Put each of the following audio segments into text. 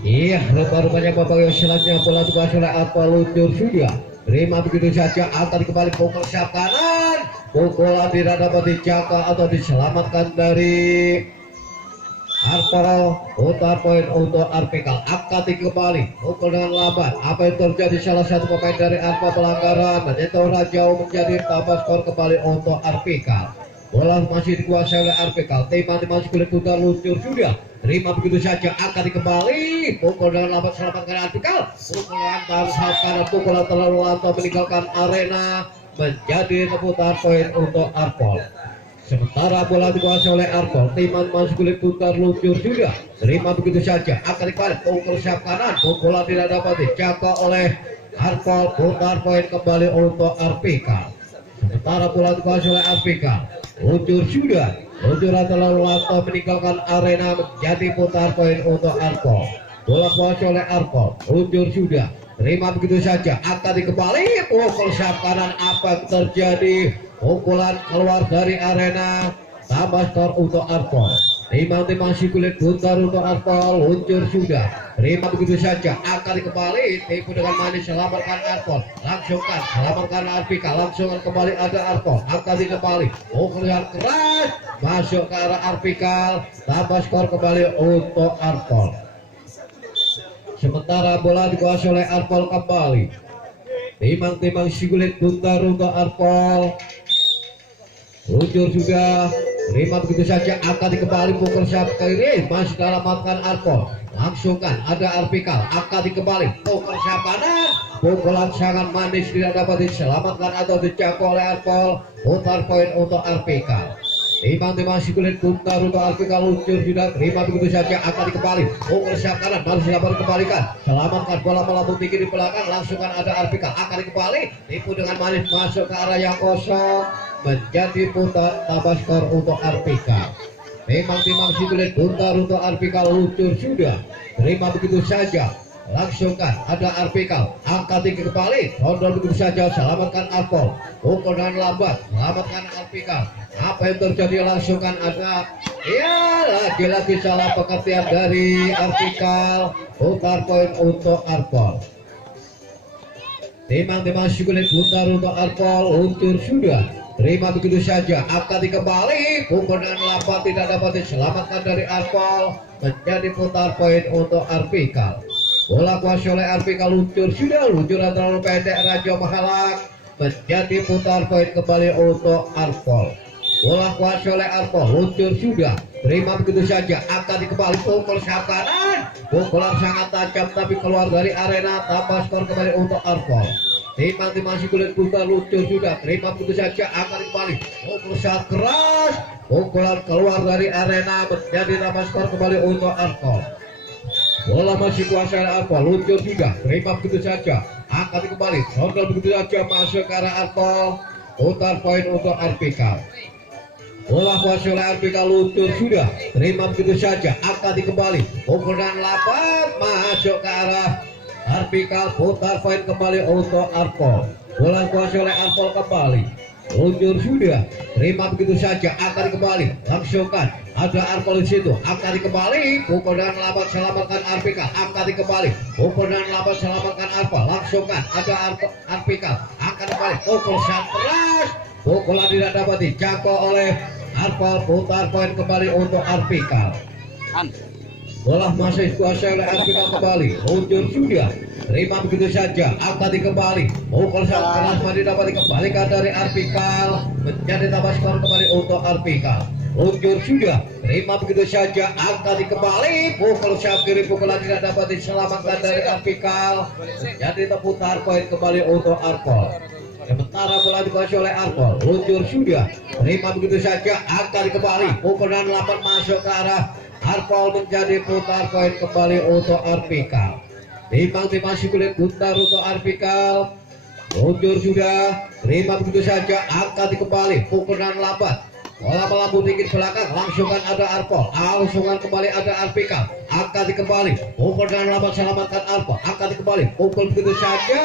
Iya, rupa-rupanya Bapak yang selanjutnya bola dikuasai oleh Arpa luncur sudah. Terima begitu saja akan kembali pukul sayap kanan. Pukulan tidak dapat dijaga atau diselamatkan dari Arpa. Putar poin untuk Arpikal. Akan kembali pukul dengan lambat. Apa yang terjadi salah satu pemain dari Arpa pelanggaran. Menyentuh jauh menjadi tambah skor kembali untuk Arpikal. Bola masih dikuasai oleh Arpikal. Tim masih kulit putar luncur sudah. Terima begitu saja akan kembali pukul dengan lambat selamatkan Arpikal. Pukulan tarik kanan, pukulan terlalu lantau meninggalkan arena menjadi rebutan poin untuk Arpol. Sementara bola dikuasai oleh Arpol, tim masih kulit putar luncur sudah. Terima begitu saja akan kembali pukul sayap kanan, pukulan tidak dapat dijaga oleh Arpol. Putar poin kembali untuk Arpikal. Sementara bola dikuasai oleh Arpikal, luncur sudah. Luncuran terlalu lantau meninggalkan arena menjadi putar poin untuk Arpol. Bola kuasai oleh Arpol, luncur sudah. Terima begitu saja akan dikembali pukul sayap kanan. Apa yang terjadi? Pukulan keluar dari arena. Tambah skor untuk Arpol. Timang-timang si kulit buntar untuk Arpol, luncur sudah. Terima begitu saja akan dikembali tipu dengan manis selamatkan Arpol. Langsungkan selamatkan Arpika. Langsung kembali ada Arpol. Akan dikembali pukul yang keras masuk ke arah Arpikal. Tambah skor kembali untuk Arpol. Sementara bola dikuasai oleh Arpol kembali. Timang-timang si kulit buntar untuk Arpol, luncur juga. Terima begitu saja akan dikembali pukul sayap kiri masih dalam makan Arpol. Langsungkan ada Arpikal akan dikembali pukul sayap kanan. Pukulan sangat manis tidak dapat diselamatkan atau dijaga oleh Arpol. Putar poin untuk Arpikal. Timang-timang si kulit buntar untuk Arpikal, luncur sudah. Terima begitu saja akan dikembali pukul sayap kanan masih dapat dikembalikan. Selamatkan bola melambung tinggi di belakang. Langsungkan ada Arpikal akan dikembali tipu dengan manis masuk ke arah yang kosong menjadi putar tambah skor untuk Arpikal. Timang-timang si kulit buntar untuk Arpikal, luncur sudah. Terima begitu saja. Langsungkan ada Arpikal angkat tinggi kembali. Condol begitu saja. Selamatkan Arpol. Pukul dengan lambat. Selamatkan Arpikal. Apa yang terjadi? Langsungkan ada. Ya, lagi-lagi salah pengertian dari Arpikal. Putar poin untuk Arpol. Timang-timang si kulit buntar untuk Arpol, luncur sudah. Terima begitu saja akan dikembali pukul dengan lambat tidak dapat diselamatkan dari Arpol menjadi putar poin untuk Arpikal. Bola kuasai oleh Arpikal, luncur sudah. Luncuran terlalu pendek Rajo menghalang menjadi putar poin kembali untuk Arpol. Bola kuasai oleh Arpol, luncur sudah. Terima begitu saja akan dikembali pukul sayap kanan. Pukulan sangat tajam tapi keluar dari arena. Tambah skor kembali untuk Arpol. Timang-timang si kulit buntar, luncur sudah. Terima begitu saja akan kembali pukul sangat keras. Pukulan keluar dari arena menjadi tambah skor kembali untuk Arpol. Bola masih kuasai Arpol, luncur sudah. Terima begitu saja akan kembali. Sondel begitu saja masuk ke arah Arpol. Putar poin untuk Arpikal. Bola kuasai oleh Arpikal, luncur sudah. Terima begitu saja akan dikembali. Pukul dan lambat masuk ke arah Arpikal. Putar poin kembali untuk Arpol. Bola kuasai oleh Arpol kembali. Luncur sudah. Terima begitu saja akan kembali. Langsungkan ada Arpol di situ. Akan dikembali. Pukul dan lambat selamatkan Arpikal. Akan dikembali. Pukul dan lambat selamatkan Arpol. Langsungkan ada Arpikal. Akan kembali. Pukul sangat keras. Pukulan tidak dapat dijaga oleh Arpol. Putar poin kembali untuk Arpikal. Bola masih kuasai oleh Arpikal kembali. Luncur sudah. Terima begitu saja akan dikembali. Pukul sangat keras masih dapat dikembalikan dari Arpikal menjadi tambah skor kembali untuk Arpikal. Luncur sudah. Terima begitu saja akan dikembali. Pukul sayap kiri, pukulan tidak dapat diselamatkan dari Arpikal menjadi terputar poin kembali untuk Arpol. Sementara bola dikuasai oleh Arpol, luncur sudah. Terima begitu saja akan dikembali. Pukul dan 8 masuk ke arah Arpol menjadi putar poin kembali untuk Arpikal. Timang-timang si kulit buntar untuk Arpikal, luncur sudah. Terima begitu saja akan dikembali. Pukul dan lambat. Bola melambung tinggi belakang. Langsungkan ada Arpol. Langsungkan kembali ada Arpikal. Akan dikembali. Pukul dan lambat selamatkan Arpol. Akan dikembali. Pukul begitu saja.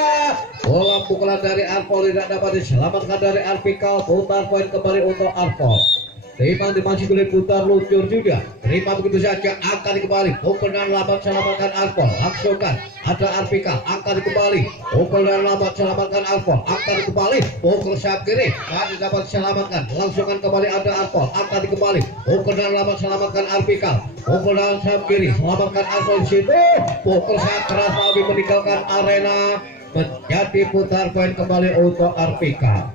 Bola pukulan dari Arpol tidak dapat diselamatkan dari Arpikal. Putar poin kembali untuk Arpol. Terima dimasuki oleh putar luncur juga. Terima begitu saja, angkat kembali. Pukul dan lambat selamatkan Arpol. Langsungkan ada Arpika, angkat kembali. Pukul dan lambat selamatkan Arpol. Angkat kembali. Pukul sayap kiri, masih dapat selamatkan. Langsungkan kembali ada Arpol. Angkat kembali. Pukul dan lambat selamatkan Arpika. Pukul dan sayap kiri, selamatkan Arpol di situ. Pukul sayap keras tapi meninggalkan arena. Menjadi putar poin kembali untuk Arpika.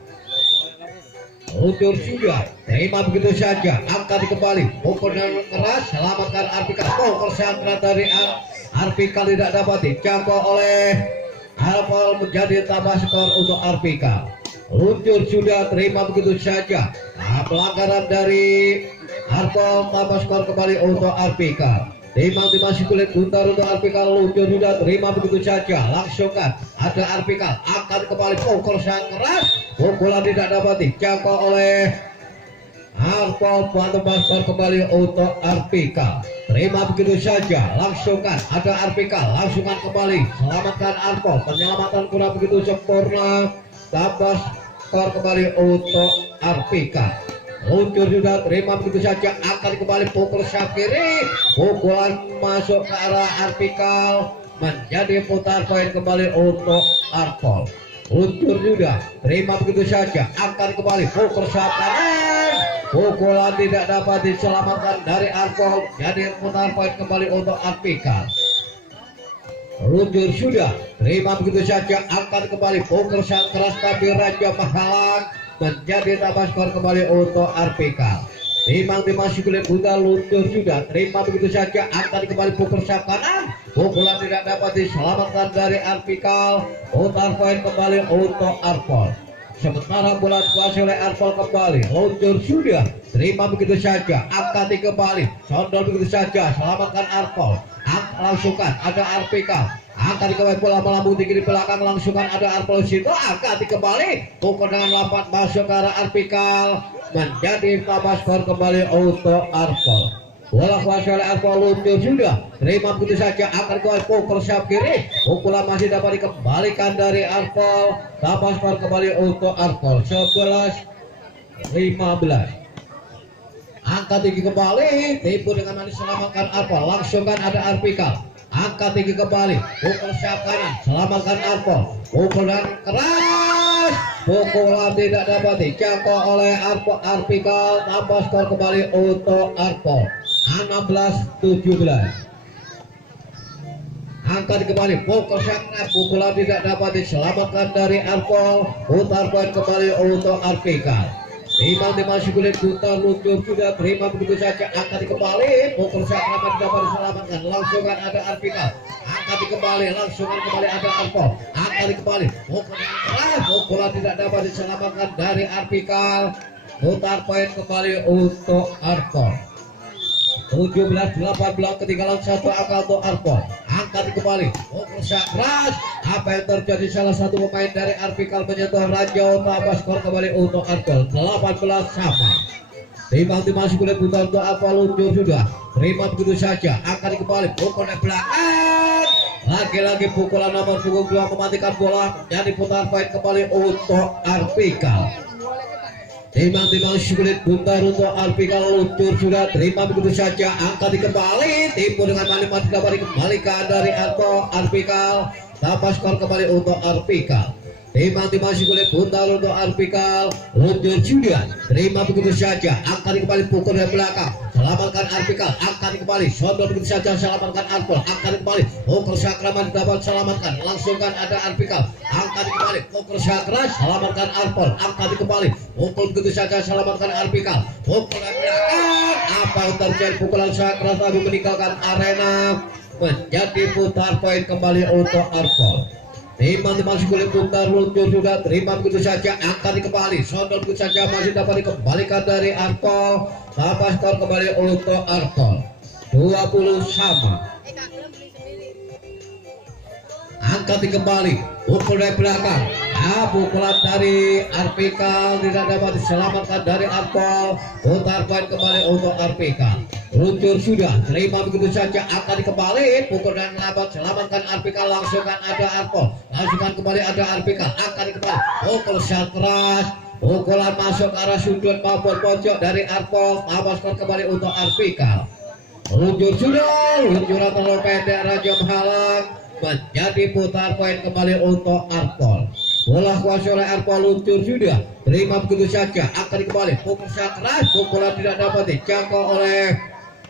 Luncur sudah, terima begitu saja, angkat kembali, pukul dan keras, selamatkan Arpika. Pukul santra dari Arpika tidak dapat dijangkau oleh Arpol, menjadi tambah skor untuk Arpika. Luncur sudah, terima begitu saja, pelanggaran dari Arpol, tambah skor kembali untuk Arpika. Terima dimasuki oleh putar untuk Arpika. Luncur sudah, terima begitu saja, langsungkan ada Arpika, angkat kembali, pukul sangat keras, pukulan tidak dapat dijangkau oleh Arpol, tambah skor kembali untuk Arpika. Terima begitu saja, langsungkan ada Arpika, langsungkan kembali, selamatkan Arpol, penyelamatan kurang begitu sempurna, tambah skor kembali untuk Arpika. Luncur sudah, terima begitu saja, akan kembali, pukul sayap kiri, pukulan masuk ke arah Arpika, menjadi putar poin kembali untuk Arpol. Luncur sudah, terima begitu saja, akan kembali, pukul sayap kanan, pukulan tidak dapat diselamatkan dari Arpol, jadi putar poin kembali untuk Arpika. Luncur sudah, terima begitu saja, akan kembali, pukul sangat keras tapi Raja menghalang, menjadi tambah skor kembali untuk Arpika. Memang dimasuki oleh putar. Luncur sudah, terima begitu saja, akan kembali, pukul sayap kanan, pukulan tidak dapat diselamatkan dari Arpika, putar poin kembali untuk Arpol. Sementara bola dikuasai oleh Arpol kembali. Luncur sudah, terima begitu saja, angkat kembali, sondol begitu saja, selamatkan Arpol. Langsungkan ada Arpika, angkat kembali, bola melambung tinggi di belakang, langsungkan ada Arpol situ, angkat kembali, pukul dengan lambat masuk ke arah Arpika, menjadi tambah skor kembali untuk Arpol. Bola kuasai oleh Arpol. Luncur sudah, terima begitu saja, akan kembali, pukul sayap kiri, pukulan masih dapat dikembalikan dari Arpol, tambah skor kembali untuk Arpol. 11-15. Angkat tinggi kembali, tipu dengan diselamatkan Arpol, langsungkan ada Arpika, angkat tinggi kembali, pukul sayap kanan, selamatkan Arpol, pukul dan keras, pukulan tidak dapat dijangkau oleh Arpika, tambah skor kembali untuk Arpol. 16-17. Angkat kembali, pukul sangat, pukulan tidak dapat diselamatkan dari Arpol, putar poin kembali untuk Arpika. Imam dimasuki oleh putar. Luncur sudah, terima begitu saja, angkat kembali, pukul sangat dapat diselamatkan, langsungkan ada Arpika, angkat kembali, langsungkan kembali ada Arpol, angkat kembali, pukulan tidak dapat diselamatkan dari Arpika, putar poin kembali untuk Arpol. 17-18, ketinggalan satu angka untuk Arpol, angkat kembali, pukul keras, apa yang terjadi, salah satu pemain dari Arpika menyentuh ranjau, tambah skor kembali untuk Arpol. 18 sama. Timbang dimasuki oleh putar untuk Arpol. Luncur sudah, terima begitu saja, angkat kembali, pukul dari belakang, lagi-lagi pukulan nomor punggung 2 mematikan bola, jadi putar poin kembali untuk Arpika. Timang sulit putar untuk Arpika. Luncur sudah, terima begitu saja, angkat kembali, tipu dengan kalimat dapat dikembalikan dari Arpika, tambah skor kembali untuk Arpika. Timang sulit putar untuk Arpika. Luncur sudah, terima begitu saja, angkat kembali, pukul dari belakang, selamatkan Arpika, angkat kembali, sondor begitu saja, selamatkan Arpol, angkat kembali, pukul sakraman dapat selamatkan, langsungkan ada Arpika, angkat kembali, pukul sakras, selamatkan Arpol, angkat kembali, pukul begitu saja, selamatkan Arpika, pukul dari belakang, apa yang terjadi, pukulan sakras tapi meninggalkan arena, menjadi putar poin kembali untuk Arpol. Timang dimasuki oleh putar. Luncur sudah, terima begitu saja, angkat kembali, sondol begitu saja, masih dapat dikembalikan dari Arpol, tambah skor kembali untuk Arpol. 20 sama. Angkat kembali, pukul dari belakang, pukulan dari Arpika tidak dapat diselamatkan dari Arpol, putar poin kembali untuk Arpika. Luncur sudah, terima begitu saja, angkat kembali, pukul dan lambat, selamatkan Arpika, langsungkan ada Arpol, langsungkan kembali ada Arpika, angkat kembali, pukul sangat keras, Pukulan masuk arah sudut maupun pojok dari Arpol. Tambah skor kembali untuk Arpika. Luncur sudah, luncuran terlalu pendek Raja menghalang, menjadi putar poin kembali untuk Arpol. Bola kuasai oleh Arpol, luncur sudah, terima begitu saja, akan kembali pukul keras, pukulan tidak dapat dijangkau oleh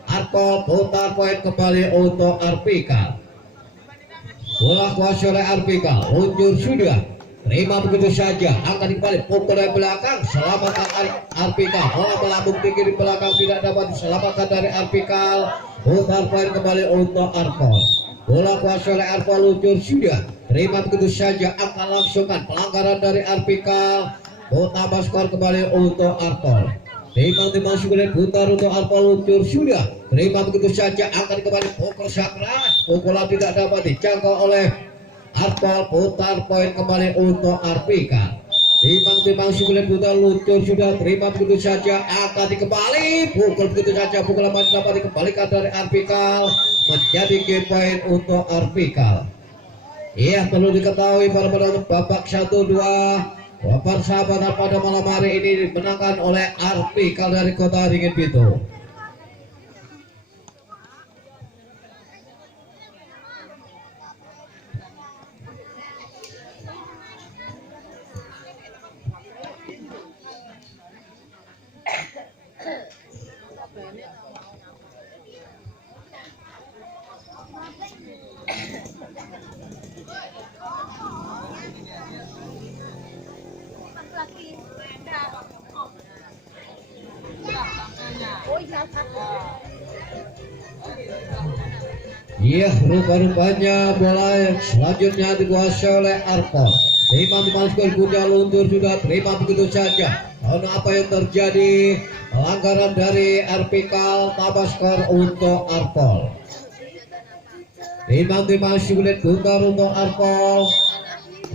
Arpol, putar poin kembali untuk Arpika. Bola kuasai oleh Arpika, luncur sudah, terima begitu saja, akan kembali pukul dari belakang, selamatkan Arpika. Bola melambung tinggi di belakang, tidak dapat diselamatkan dari Arpika. Putar poin kembali untuk Arpol. Bola kuasai oleh Arpol, luncur sudah, terima begitu saja, akan langsungkan pelanggaran dari Arpika. Tambah skor kembali untuk Arpol. Timbang sudah putar untuk Arpol, luncur sudah, terima begitu saja, akan kembali pukul sakras. Pukulan tidak dapat dijangkau oleh Arpol, putar poin kembali untuk Arpika. Timbang sudah putar, luncur sudah, terima begitu saja, akan dikembali pukul begitu saja, pukulan dapat dikembalikan dari Arpika, menjadi game point untuk Arpika. Iya, perlu diketahui pada babak 1-2 persahabatan pada malam hari ini dimenangkan oleh Arpika dari Kota Ringin Bitung. Iya, rupa-rupanya bola selanjutnya dikuasai oleh Arpol. Terima dimasukkan kuda, luntur sudah, terima begitu saja. Lalu apa yang terjadi? Pelanggaran dari Arpika, tambah skor untuk Arpol. Terima sudah, putar untuk Arpol.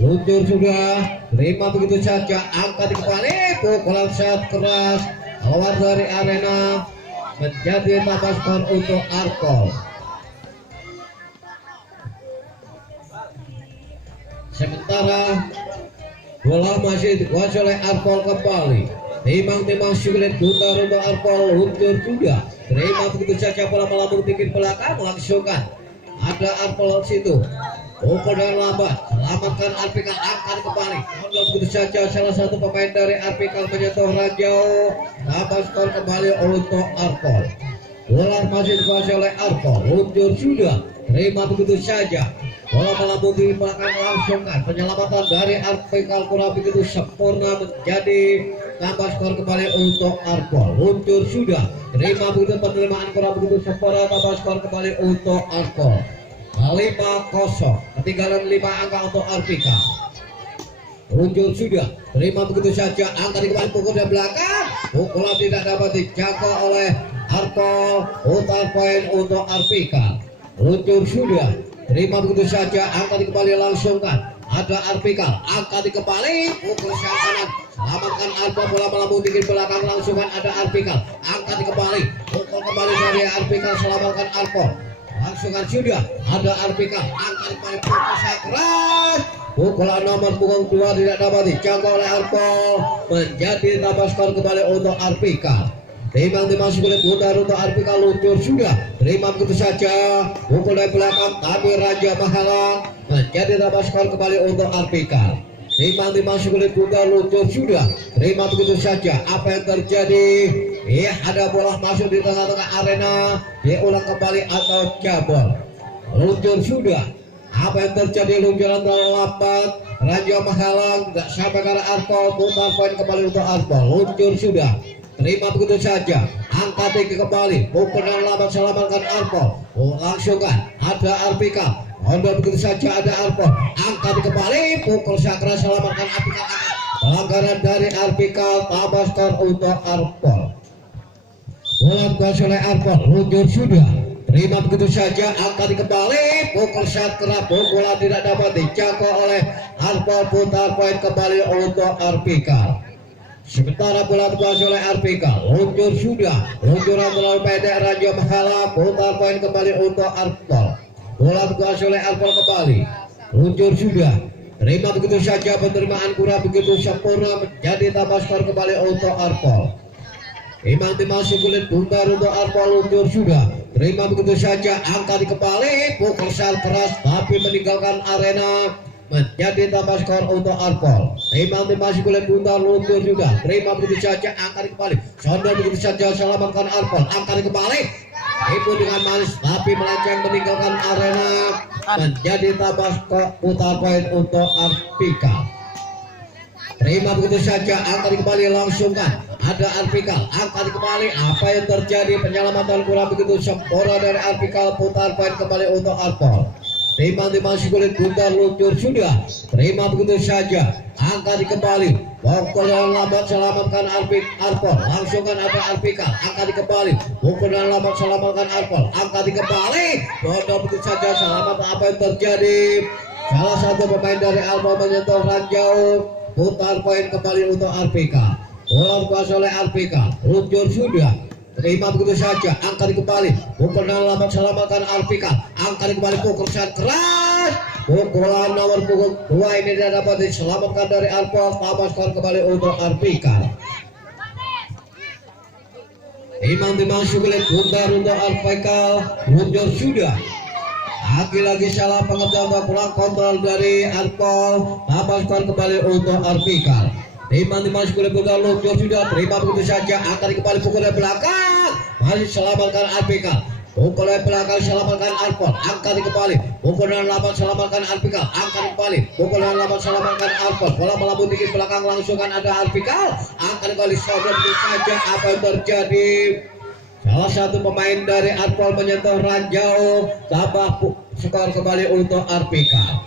Luntur sudah, terima begitu saja, angkat kembali, pukulan sangat keras keluar dari arena, menjadi tambah skor untuk Arpol. Sementara bola masih dikuasai oleh Arpol kembali. Timbang sulit putar untuk Arpol, luntur sudah, terima begitu saja, bola melambung tinggi belakang, langsungkan ada Arpol situ. Pukul dan lambat, selamatkan Arpika, angkat kembali. Kalau begitu saja, salah satu pemain dari Arpika menyentuh ranjau, tambah skor kembali untuk Arpol. Bola masih dikuasai oleh Arpol, luntur sudah, terima begitu saja. Bola melambung di belakang, langsungkan penyelamatan dari Arpika kurang begitu sempurna, menjadi tambah skor kembali untuk Arpol. Luntur sudah, terima begitu penerimaan kurang begitu sempurna, tambah skor kembali untuk Arpol. 5-0, ketinggalan 5 angka untuk Arpika. Luntur sudah, terima begitu saja, angkat kembali, pukul dari belakang, pukulan tidak dapat dijangkau oleh Arpol, putar poin untuk Arpika. Luntur sudah, terima begitu saja, angkat kembali, langsungkan ada Arpika, angkat kembali, pukul sang kanan, selamatkan Arpol. Bola melambung tinggi belakang, langsungkan ada Arpika, angkat kembali, pukul kembali dari Arpika, selamatkan Arpol. Langsungkan sudah ada Arpika, angkat kembali, pukul sang keras, pukulan nomor punggung 2 tidak dapat dijangkau oleh Arpol, menjadi tambah skor kembali untuk Arpika. Timbang sulit putar untuk Arpika, luntur sudah, terima begitu saja, pukul dari belakang, tapi Raja menghalang, menjadi tambah skor kembali untuk Arpika. Timbang sulit putar, luntur sudah, terima begitu saja, apa yang terjadi? Iya, ada bola masuk di tengah-tengah arena, diulang kembali atau cabol. Luntur sudah, apa yang terjadi? Luncuran terlalu lambat, Raja menghalang, tidak sampai ke arah Arpol, putar poin kembali untuk Arpol. Luntur sudah, terima begitu saja, angkat tinggi kembali, pukul dan lambat, selamatkan Arpol. Langsungkan ada Arpika, Honda begitu saja, ada Arpol, angkat kembali, pukul sakra, selamatkan Arpika. Pelanggaran dari Arpika, tambah skor untuk Arpol. Bola kuasai oleh Arpol, luntur sudah, terima begitu saja, angkat kembali, pukul sakra, pukulan tidak dapat dijangkau oleh Arpol, putar poin kembali untuk Arpika. Sementara bola dikuasai oleh Arpika, luntur sudah, luncuran terlalu pendek, Raja menghalang, putar poin kembali untuk Arpol. Bola dikuasai oleh Arpol kembali, luntur sudah, terima begitu saja, penerimaan kurang begitu sempurna, menjadi tambah skor kembali untuk Arpol. Timang-timang kulit bundar untuk Arpol luntur sudah, terima begitu saja, angkat kembali, pukul shot keras tapi meninggalkan arena, menjadi tambah skor untuk Arpol. Timang-timang kulit bundar luntur juga, terima begitu saja, angkat kembali, sondor begitu saja, selamatkan Arpol, angkat kembali, ibu dengan manis tapi melenceng meninggalkan arena, menjadi tambah putar poin untuk Arpika. Terima begitu saja, angkat kembali langsungkan, ada Arpika, angkat kembali, apa yang terjadi, penyelamatan kurang begitu sempurna dari Arpika, putar poin kembali untuk Arpol. Timang-timang kulit bundar luncur sudah, terima begitu saja, angkat kembali, pukul dan lambat selamatkan Arpol, langsungkan ada Arpika, angkat kembali, pukul dan lambat selamatkan Arpol, angkat kembali, bodoh begitu saja, selamat apa yang terjadi, salah satu pemain dari Arpol menyentuh ranjau, putar poin kembali untuk Arpika, bola kuasa oleh Arpika, luncur sudah, terima begitu saja, angkat kembali, pukul dan lambat selamatkan Arpika, angkat kembali, pukul shot keras, pukulan nomor pukul 2 ini tidak dapat diselamatkan dari Arpol, tambah skor kembali untuk Arpika. Timang-timang sukulit bundar untuk Arpika, luncur sudah, lagi-lagi salah pengetahuan kurang kontrol dari Arpol, tambah skor kembali untuk Arpika. Timang-timang kulit bundar luncur sudah, terima begitu saja, angkat kembali, pukul dari belakang, masih selamatkan Arpika, pukul dari belakang selamatkan Arpol, angkat kembali, pukul dan lambat selamatkan Arpika, angkat kembali, pukul dan lambat selamatkan Arpol, bola melambung tinggi belakang langsungkan ada Arpika, angkat kembali, saudara begitu saja, apa yang terjadi, salah satu pemain dari Arpol menyentuh ranjau, tambah skor kembali untuk Arpika.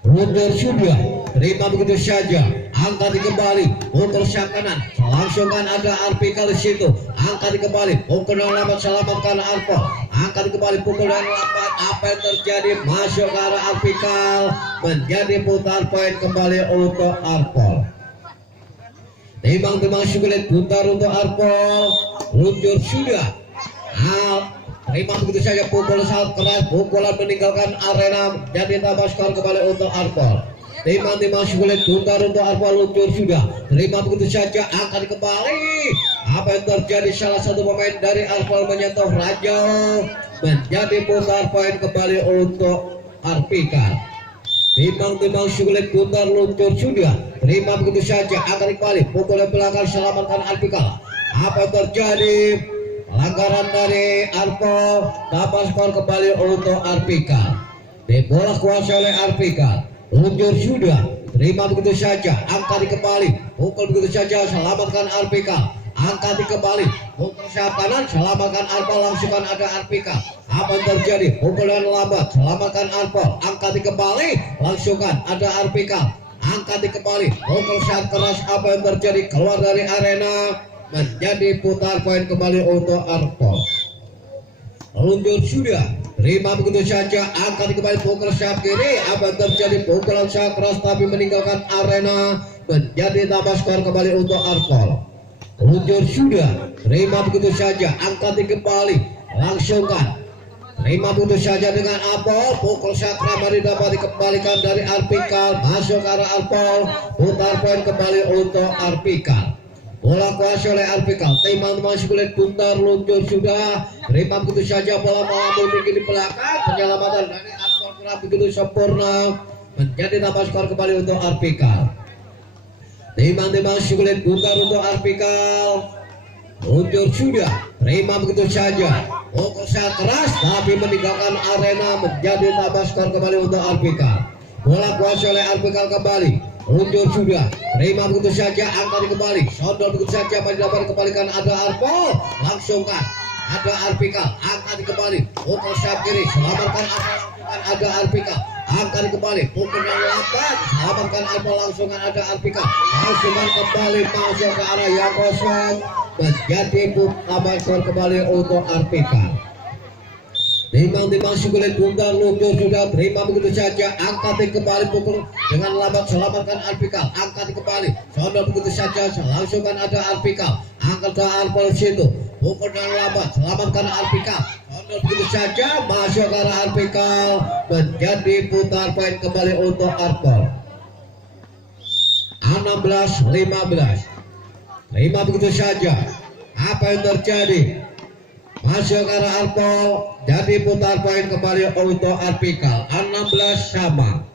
Luntur sudah, terima begitu saja, angkat kembali, pukul sang kanan, langsungkan ada Arpika di situ, angkat kembali, pukul dan lambat selamatkan Arpol, angkat kembali, pukul dan lambat, apa yang terjadi, masuk ke arah Arpika, menjadi putar poin kembali untuk Arpol. Timang-timang sukulit putar untuk Arpol, luntur sudah, terima begitu saja, pukul saat keras, pukulan meninggalkan arena, jadi tambah skor kembali untuk Arpol. Timang-timang sukulit putar untuk Arpol, luntur sudah, terima begitu saja, angkat kembali, apa yang terjadi, salah satu pemain dari Arpol menyentuh ranjau, menjadi putar poin kembali untuk Arpika. Timang-timang sukulit putar luntur sudah, terima begitu saja, angkat kembali, pukul belakang selamatkan Arpika, apa yang terjadi, pelanggaran dari Arpol, tambah skor kembali untuk Arpika. Bola kuasa oleh Arpika, luntur sudah, terima begitu saja, angkat kembali, pukul begitu saja, selamatkan Arpika, angkat kembali, pukul sayap kanan, selamatkan Arpol, langsungkan ada Arpika, apa yang terjadi, pukul dan lambat, selamatkan Arpol, angkat kembali, langsungkan ada Arpika, angkat kembali, pukul sayap keras, apa yang terjadi, keluar dari arena, menjadi putar poin kembali untuk Arpol. Luntur sudah, terima begitu saja, angkat kembali, pukul sayap kiri, apa yang terjadi, pukulan sayap keras tapi meninggalkan arena, menjadi tambah skor kembali untuk Arpol. Luntur sudah, terima begitu saja, angkat kembali, langsungkan, terima begitu saja dengan Arpol, pukul sayap keras dapat dikembalikan dari Arpika, masuk ke arah Arpol, putar poin kembali untuk Arpika. Bola kuasa oleh Arpika, timang-timang sukulit putar luntur sudah, terima begitu saja, bola melambung tinggi di belakang, penyelamatan dari Arpol kurang begitu sempurna, menjadi tambah skor kembali untuk Arpika. Timang-timang sukulit putar untuk Arpika, luntur sudah, terima begitu saja, pukul sangat keras tapi meninggalkan arena, menjadi tambah skor kembali untuk Arpika. Bola kuasa oleh Arpika kembali, luntur sudah, terima begitu saja, angkat kembali, sondor begitu saja, masih dapat dikembalikan ada Arpol, langsungkan ada Arpika, angkat kembali, pukul sayap kiri, selamatkan Arpol, ada Arpika, angkat kembali, pukul yang lambat, selamatkan Arpol, langsungkan ada Arpika, langsungkan kembali masuk ke arah yang kosong, menjadi tambah skor kembali untuk Arpika. Timang-timang sukulit bundar luntur sudah, terima begitu saja, angkat kembali, pukul dengan lambat, selamatkan Arpika, angkat kembali, sondor begitu saja, langsungkan ada Arpika, angkat ke Arpol situ, pukul dengan lambat, selamatkan Arpika, begitu saja masuk ke arah Arpikal, menjadi putar poin kembali untuk Arpol. 16-15. Terima begitu saja. Apa yang terjadi? Masuk ke arah Arpol, jadi putar poin kembali untuk Arpikal. 16 sama.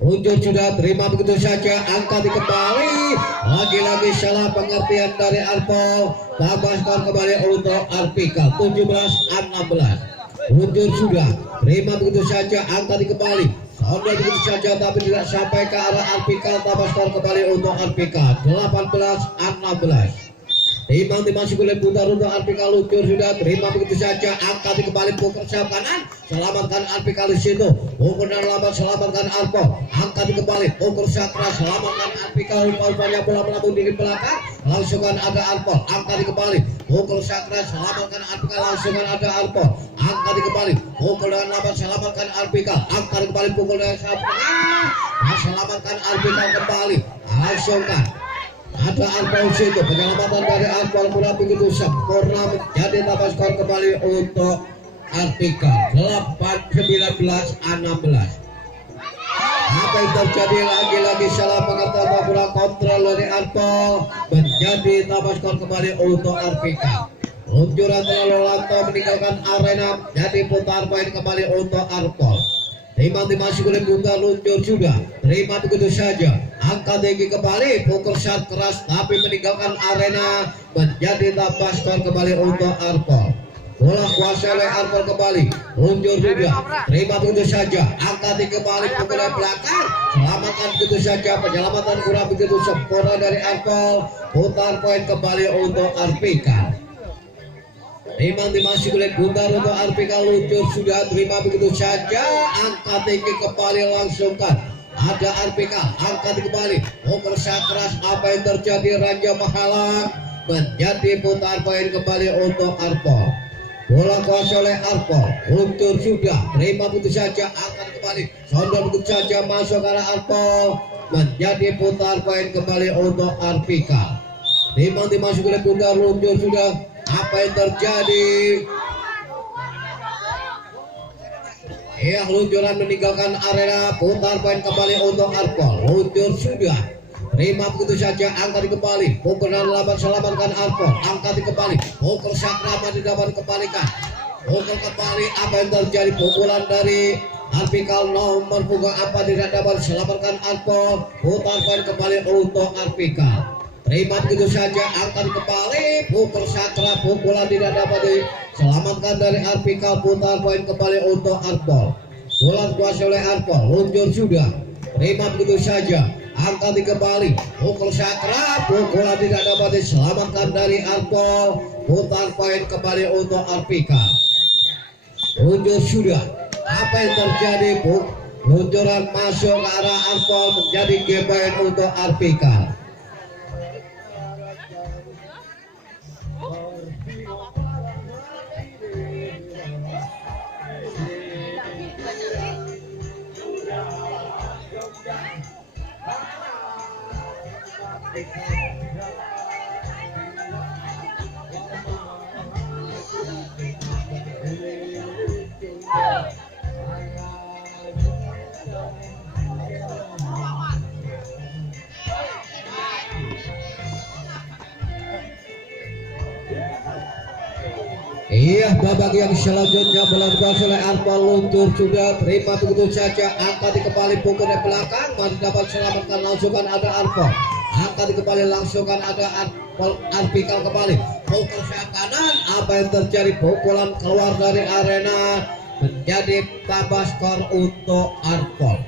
Luncur sudah, terima begitu saja, angkat kembali. Lagi-lagi salah pengertian dari Arpol. Tambah skor kembali untuk Arpikal 17-16. Luncur sudah, terima begitu saja, angkat kembali. Sonda begitu saja tapi tidak sampai ke arah Arpikal. Tambah skor kembali untuk Arpikal 18-16. Timang dimasuki oleh putar untuk Arpikal. Luncur sudah, terima begitu saja, angkat kembali pukul sayap kanan, selamatkan Arpikal di situ. Pukul dan lambat, selamatkan Arpol, angkat kembali pukul sakra, selamatkan Arpikal. Umpannya bola melambung di belakang, langsungkan ada Arpol, angkat kembali pukul sakra, selamatkan Arpikal. Langsungkan ada Arpol, angkat kembali pukul dengan lambat, selamatkan Arpikal, angkat kembali pukul dengan sakra, selamatkan Arpikal kembali. Langsungkan ada Arpol situ, penyelamatan dari Arpol kurang begitu sempurna, menjadi tambah skor kembali untuk Arpikal 8-19. Apa yang terjadi? Lagi-lagi salah pengertian kurang kontrol dari Arpol, menjadi tambah skor kembali untuk Arpikal. Luncuran terlalu lantau meninggalkan arena, jadi putar poin kembali untuk Arpol. Timang dimasuki oleh putar, luncur sudah, terima begitu saja, angkat tinggi kembali, pukul shot keras tapi meninggalkan arena, menjadi tambah skor kembali untuk Arpol. Bola kuasai oleh Arpol kembali, luncur sudah, terima begitu saja, angkat tinggi kembali, pukul dari belakang, selamatkan begitu saja, penyelamatan kurang begitu sempurna dari Arpol. Putar poin kembali untuk Arpikal. Timang dimasuki oleh putar untuk Arpikal. Luncur sudah, terima begitu saja, angkat tinggi kembali, langsungkan ada Arpikal, angkat kembali pukul keras. Apa yang terjadi? Raja menghalang, menjadi putar poin kembali untuk Arpol. Bola kuasai oleh Arpol, luncur sudah, terima begitu saja, angkat kembali, sondor begitu saja, masuk ke arah Arpol, menjadi putar poin kembali untuk Arpikal. Timang dimasuki oleh putar, luncur sudah. Apa yang terjadi? Ya, luncuran meninggalkan arena, putar poin kembali untuk Arpol. Luncur sudah, terima begitu saja, angkat kembali, pukul dan lambat, selamatkan Arpol, angkat kembali, pukul sakrama tidak dapat kembalikan, pukul kembali. Apa yang terjadi? Pukulan dari Arpikal nomor punggung apa tidak dapat selamatkan Arpol. Putar poin kembali untuk Arpikal. Terima begitu saja, angkat kembali, pukul sakra, pukulan tidak dapat diselamatkan dari Arpikal. Putar poin kembali untuk Arpol. Bola kuasai oleh Arpol, luncur sudah, terima begitu saja, angkat kembali, pukul sakra, pukulan tidak dapat diselamatkan dari Arpol. Putar poin kembali untuk Arpikal. Luncur sudah, apa yang terjadi? Luncuran masuk ke arah Arpol, menjadi game point untuk Arpikal. Iya, babak yang selanjutnya bola kuasai oleh Arpol. Luncur sudah, terima begitu saja, angkat kembali, pukul dari belakang, masih dapat selamatkan. Langsungkan ada Arpol, angkat kembali, langsungkan ada Arpikal kembali, pukul sayap kanan. Apa yang terjadi? Pukulan keluar dari arena, menjadi tambah skor untuk Arpol.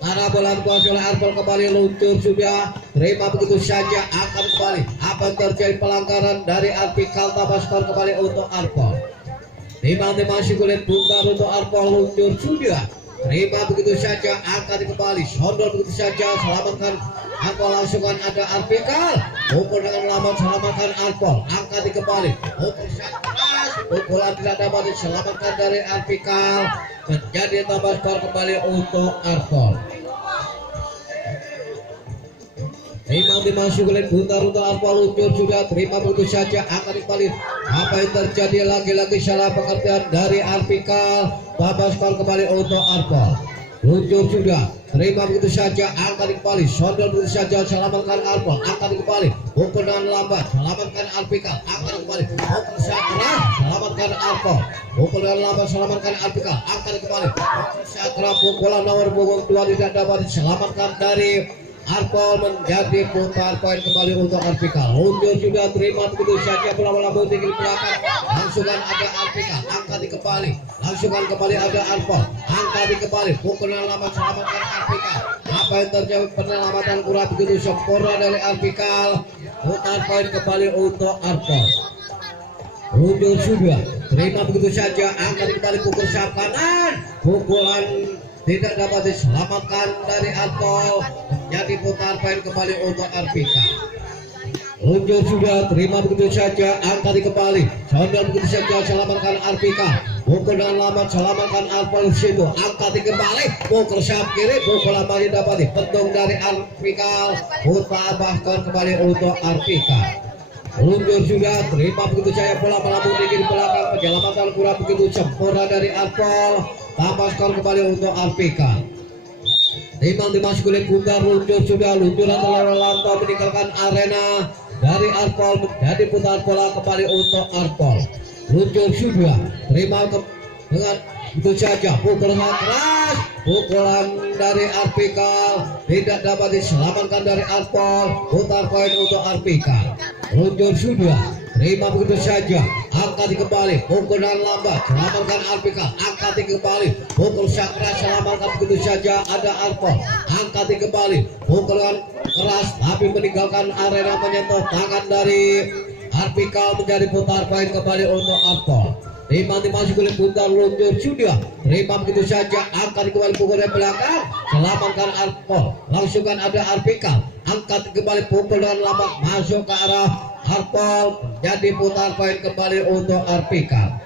Karena bola kuasai oleh Arpol kembali. Luncur sudah, terima begitu saja, akan kembali. Apa yang terjadi? Pelanggaran dari Arpikal, tambah skor kembali untuk Arpol. Timang dimasuki oleh putar untuk Arpol. Luncur sudah, terima begitu saja, angkat kembali, sondol begitu saja, selamatkan Arpol. Langsungkan ada Arpikal, pukul dengan lambat, selamatkan Arpol, angkat kembali, pukul sangat keras, pukulan tidak dapat diselamatkan dari Arpikal, menjadi tambah skor kembali untuk Arpol. Memang dimasuk oleh putar untuk Arpol luncur sudah terima begitu saja akan kembali. Apa yang terjadi lagi-lagi salah pengertian dari Arpika. Babas skor kembali untuk Arpol. Luncur sudah terima begitu saja akan kembali. Sondol begitu saja selamatkan Arpol akan kembali. Pukul dengan lambat selamatkan Arpika akan kembali. Pukul sakra selamatkan Arpol. Pukul dengan lambat selamatkan Arpika akan kembali. Pukul sakra pukulan nomor punggung 2 tidak dapat diselamatkan dari Arpol menjadi putar poin kembali untuk Arpika. Luncur sudah terima begitu saja bola-bola di belakang. Langsungan ada Arpika, angkat kembali. Langsungan kembali ada Arpol, angkat kembali. Pukulan lama selamatkan Arpika. Apa yang terjadi penyelamatan kurang begitu sempurna dari Arpika. Putar poin kembali untuk Arpol. Luncur sudah terima begitu saja, angkat kembali pukul sayap kanan. Pukulan tidak dapat diselamatkan dari Arpol. Jadi putar poin kembali untuk Arpika. Luncur sudah terima begitu saja, angkat kembali. Sondol begitu saja selamatkan Arpika. Pukul dengan lambat selamatkan Arpol situ. Angkat kembali. Pukul sayap kiri. Pukul lama dapat dipetung dari Arpika. Putar bahkan kembali untuk Arpika. Luncur sudah terima begitu saja bola melambung di belakang. Penyelamatan kurang begitu sempurna dari Arpol. Tambah skor kembali untuk Arpika. Memang dimasuk oleh putar luncur sudah luncuran terlalu lantau meninggalkan arena dari Arpol menjadi putar bola kembali untuk Arpol. Luncur sudah terima dengan itu saja pukul keras, pukulan dari Arpika tidak dapat diselamatkan dari Arpol. Putar poin untuk Arpika. Luncur sudah terima begitu saja, angkat kembali. Pukul dan lambat selamatkan Arpika, angkat kembali. Pukul sakra selamatkan begitu saja ada Arpol, angkat kembali. Pukulan keras tapi meninggalkan arena menyentuh tangan dari Arpika menjadi putar poin kembali untuk Arpol. Memang dimasuk oleh putar luncur sudah terima begitu saja, angkat kembali pukul dari belakang selamatkan Arpol. Langsungkan ada Arpika, angkat kembali pukul dan lambat masuk ke arah Arpol. Jadi putar poin kembali untuk Arpika.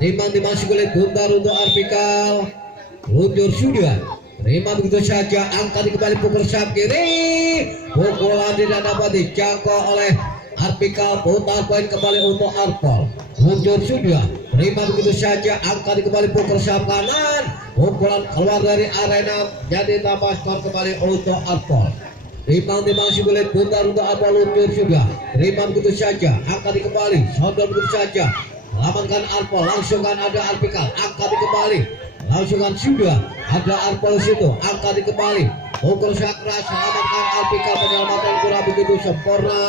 Memang dimasuk oleh putar untuk Arpika. Luncur sudah terima begitu saja, angkat kembali pukul sayap kiri. Pukulan tidak dapat dijangkau oleh Arpika. Putar poin kembali untuk Arpol. Luncur sudah terima begitu saja, angkat kembali pukul sayap kanan. Pukulan keluar dari arena. Jadi tambah skor kembali untuk Arpol. Memang dimasuk oleh putar untuk Arpol. Luncur sudah terima begitu saja, angkat kembali. Sondol begitu saja selamatkan Arpol. Langsungkan ada Arpika, angkat kembali. Langsungan sudah ada Arpol situ, angkat kembali. Pukul sakra selamatkan Arpika. Penyelamatan kurang begitu sempurna.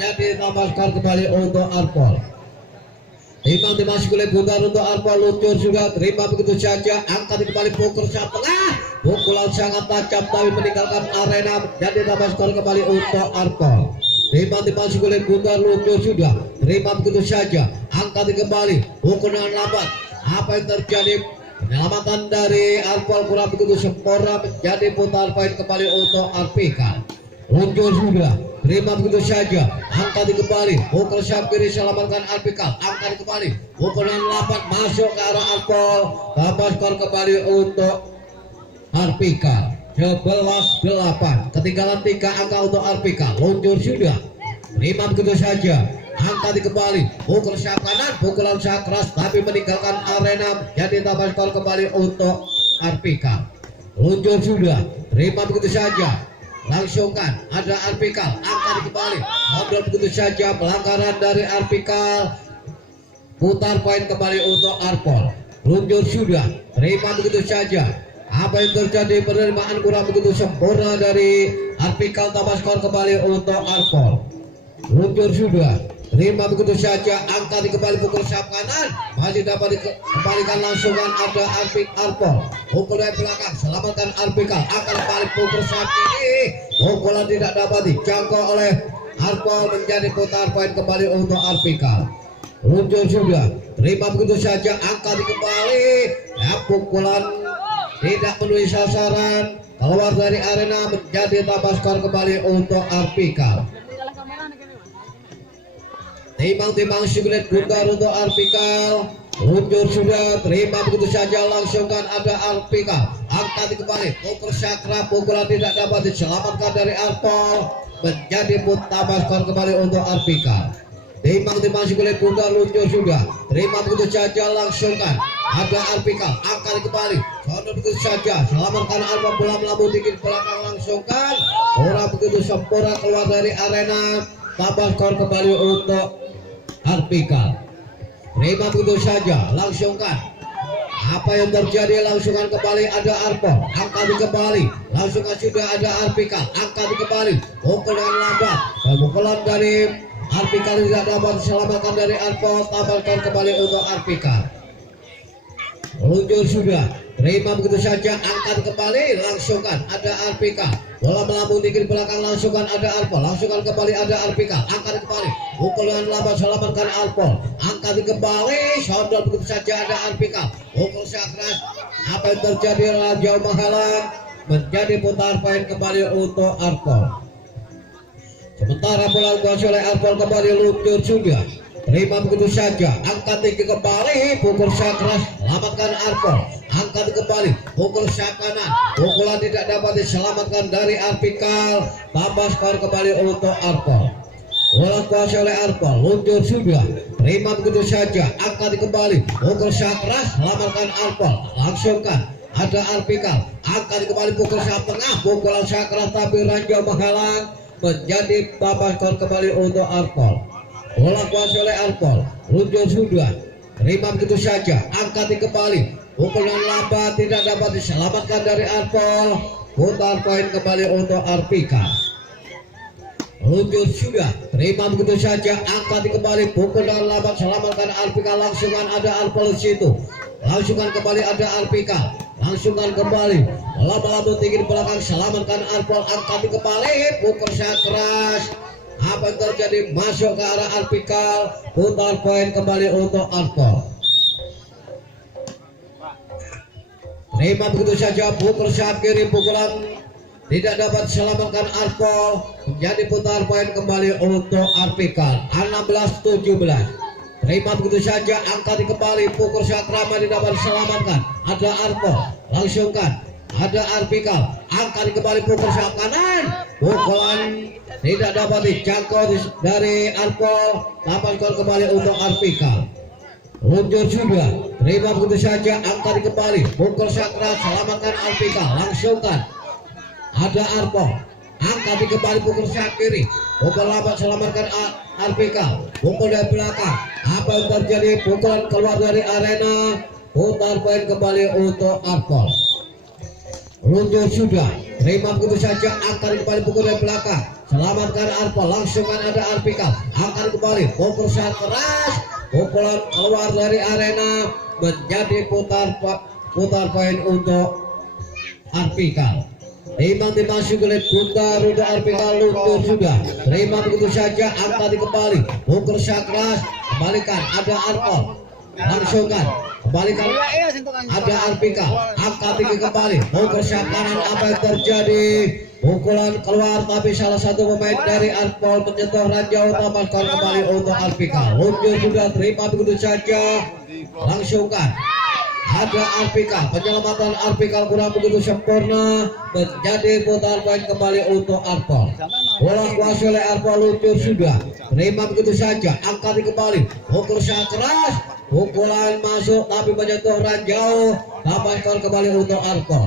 Jadi tambah skor kembali untuk Arpol. Memang dimasuk oleh putar untuk Arpol. Luncur sudah terima begitu saja, angkat kembali. Pukul sayap tengah, pukulan sangat tajam tapi meninggalkan arena. Jadi tambah skor kembali untuk Arpol. Memang dimasuk oleh putar luncur sudah terima begitu saja, angkat kembali. Pukul dengan lambat. Apa yang terjadi? Penyelamatan dari Arpol kurang begitu sempurna menjadi putar poin kembali untuk Arpika. Luncur sudah terima begitu saja, angkat kembali. Pukul sayap kiri selamatkan Arpika, angkat kembali. Pukul yang lambat masuk ke arah Arpol. Tambah skor kembali untuk Arpika. 11-8, ketinggalan 3 angka untuk Arpika. Luncur sudah terima begitu saja, angkat kembali. Pukul sayap kanan, pukulan sangat keras tapi meninggalkan arena. Jadi tambah skor kembali untuk Arpika. Luncur sudah terima begitu saja, langsungkan ada Arpika, angkat kembali. Ngobrol begitu saja, pelanggaran dari Arpika. Putar poin kembali untuk Arpol. Luncur sudah terima begitu saja. Apa yang terjadi? Penerimaan kurang begitu sempurna dari Arpika. Tambah skor kembali untuk Arpol. Luncur sudah terima begitu saja, angkat kembali. Pukul sayap kanan masih dapat dikembalikan. Langsungkan ada Arpol. Pukul dari belakang selamatkan Arpika, akan kembali. Pukul sayap kiri, pukulan tidak dapat dijangkau oleh Arpol. Menjadi putar poin kembali untuk Arpika. Luncur sudah terima begitu saja, angkat kembali. Ya, pukulan tidak menuju sasaran, keluar dari arena. Menjadi tambah skor kembali untuk Arpika. Timang sulit putar untuk Arpika. Luncur sudah terima begitu saja, langsungkan ada Arpika, angkat kembali pukul Sakra, pukulan tidak dapat diselamatkan dari Arpol, menjadi putar skor kembali untuk Arpika. Timbang sudah putar luncur sudah, terima begitu saja langsungkan. Ada Arpika, angkat kembali, sonor begitu saja, selamatkan Arpol bola melambung dikit belakang langsungkan. Orang begitu sempurna keluar dari arena, tambah skor kembali untuk Arpika. Terima begitu saja, langsungkan. Apa yang terjadi langsungkan kembali ada Arpol, angkat kembali, langsungkan sudah ada Arpika, angkat kembali, pukul dengan lambat, pemukulan dari Arpika tidak dapat diselamatkan dari Arpol, tampilkan kembali untuk Arpika. Luncur sudah, terima begitu saja, angkat kembali, langsungkan ada Arpika, bola melambung dikit belakang langsungkan ada Arpol, langsungkan kembali ada Arpika, angkat kembali, pukul dengan lambat, selamatkan Arpol, angkat kembali, saudara begitu saja ada Arpika, pukul sakras. Apa yang terjadi jauh menghalang, menjadi putar poin kembali untuk Arpol. Sementara bola dikuasai oleh Arpol kembali luncur sudah. Terima begitu saja, angkat tinggi kembali, pukul sakras, selamatkan Arpol, angkat kembali, pukul kanan, pukulan tidak dapat diselamatkan dari Arpika, tambah skor kembali untuk Arpol. Bola kuasai oleh Arpol, luncur sudah, terima begitu saja, angkat kembali, pukul sakras, selamatkan Arpol, langsungkan. Ada Arpika, angkat kembali, pukul tengah, pukulan sakras tapi ranjau menghalang, menjadi tambah skor kembali untuk Arpol. Bola kuasai oleh Arpol, luncur sudah, terima begitu saja, angkat kembali, pukul yang lambat tidak dapat diselamatkan dari Arpol, putar poin kembali untuk Arpika. Luncur sudah, terima begitu saja, angkat kembali, pukul dengan lambat, selamatkan Arpika, langsungkan ada Arpol di situ, langsungkan kembali ada Arpika, langsungkan kembali, bola melambung tinggi di belakang, selamatkan Arpol, angkat kembali, pukul sakras. Apa yang terjadi, masuk ke arah Arpika, putar poin kembali untuk Arpol. Terima begitu saja, pukul saat kiri, pukulan tidak dapat diselamatkan Arpol, menjadi putar poin kembali untuk Arpika, 16-17. Terima begitu saja, angkat kembali, pukul saat ramai tidak dapat diselamatkan, ada Arpol, langsungkan. Ada Arpika, angkat kembali, pukul saat kanan, pukulan tidak dapat dijangkau dari Arpol, tambah skor kembali untuk Arpika. Luncur sudah, terima begitu saja, angkat kembali, pukul sakra, selamatkan Arpika, langsungkan. Ada Arpol, angkat kembali, pukul saat kiri, pukul lambat, selamatkan Arpika, pukul dari belakang. Apa yang terjadi, pukulan keluar dari arena, putar poin kembali untuk Arpol. Luncur sudah, terima begitu saja, angkat kembali, pukul dari belakang, selamatkan Arpol, langsungkan ada Arpika, angkat kembali, pukul saat keras, pukulan keluar dari arena, menjadi putar poin untuk Arpika. Timbang sukulit putar untuk Arpika, luncur sudah, terima begitu saja, angkat kembali, pukul sakras, kembalikan ada Arpol, langsungkan. Kembalikan ada Arpika, angkat tinggi kembali, pukul kanan. Apa yang terjadi, pukulan keluar tapi salah satu pemain dari Arpol menyentuh ranjau, tambah skor kembali untuk Arpika. Luncur sudah, terima begitu saja, langsungkan. Ada Arpika, penyelamatan Arpika kurang begitu sempurna, menjadi putar poin kembali untuk Arpol. Bola kuasai oleh Arpol, luncur sudah, terima begitu saja, angkat kembali, pukul sangat keras, pukulan masuk tapi menyentuh ranjau, tambah skor kembali untuk Arpol.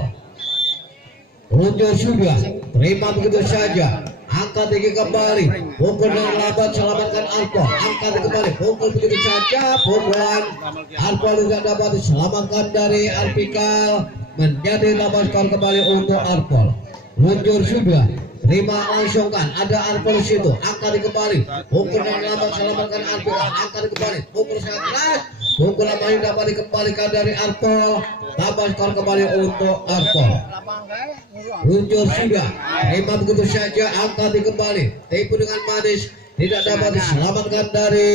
Luncur sudah, terima begitu saja, angkat tinggi kembali, pukul dengan lambat, selamatkan Arpol, angkat kembali, pukul begitu saja, pukulan Arpol tidak dapat diselamatkan dari Arpika, menjadi tambah skor kembali untuk Arpol. Luncur sudah, terima langsungkan, ada Arpol di situ, angkat kembali, pukul dengan lambat, selamatkan Arpika, angkat kembali, pukul sangat keras, pukul yang dapat dikembalikan dari Arpol, tambah skor kembali untuk Arpol. Luncur sudah, terima begitu saja, angkat kembali, tipu dengan manis, tidak dapat diselamatkan dari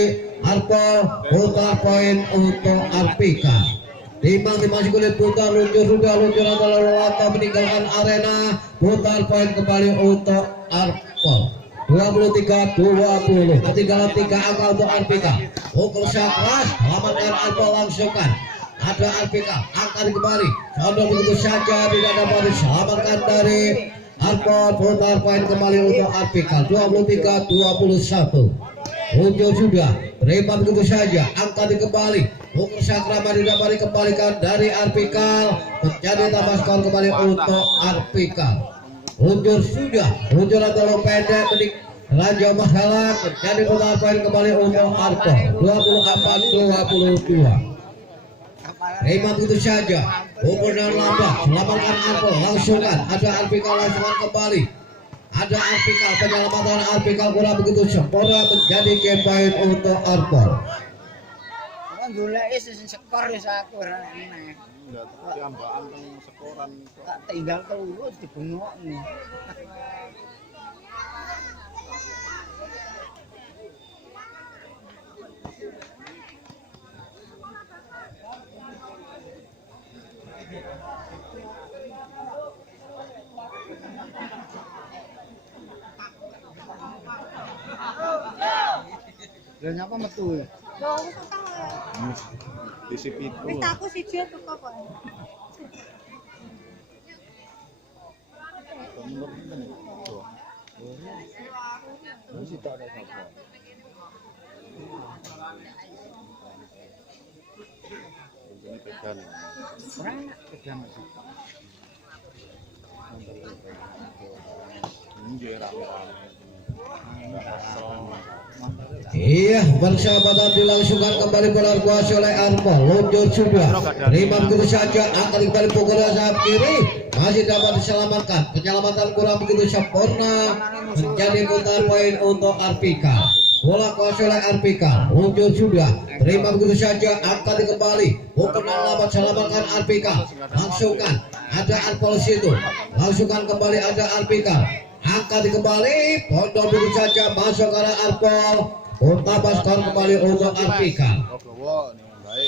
Arpol, putar poin untuk Arpika. Timbang dimasuki kulit putar, luncur sudah, luncur adalah lata meninggalkan arena, putar poin kembali untuk Arpol. 23-20, ketinggalan 3 angka untuk Arpika, pukul sakras, selamatkan Arpol, langsungkan. ada Arpika, angkat kembali, condong begitu saja tidak dapat diselamatkan dari Arpol. Putar poin kembali untuk Arpika, 23-21. Muncul sudah, terima begitu saja, angkat kembali, Ukur Sakrama tidak dapat dikembalikan dari Arpika, menjadi tambah skor kembali untuk Arpika. Muncul sudah, muncul atau pendek menik Raja Mahalang, menjadi putar poin kembali untuk Arpol, 24-22. Terima begitu saja, Ukur dan lambat, selamatkan Arpol, langsungkan, ada Arpika langsungkan kembali. Ada Arpika, penyelamatan Arpika kurang begitu sempurna, menjadi game point untuk Arpol. Kan golek skor wis aku ora enak. Diambaan teng skoran Tinggal telu dibengokno. Lah nyapa metu? Loh, aku tahu. disip itu. Wis aku siji tuh kok. Nomor pinten iki? Oh. Wis tak ada sapa. Ini pegan. Ora enak pegang. Ini rame-rame. Iya, persahabatan dilangsungkan kembali bola kuasa oleh Arpol. Luncur sudah, terima begitu saja, angkat kembali pukulan sayap kiri, masih dapat diselamatkan. Penyelamatan kurang begitu sempurna, menjadi putar poin untuk Arpika. Bola kuasa oleh Arpika, luncur sudah, terima begitu saja, angkat kembali, pukulan lambat selamatkan Arpika. Langsungkan, ada Arpol situ, langsungkan kembali ada Arpika. Angkat kembali, pondok begitu saja masuk ke arah Arpol. Utama skor kembali untuk Arpika.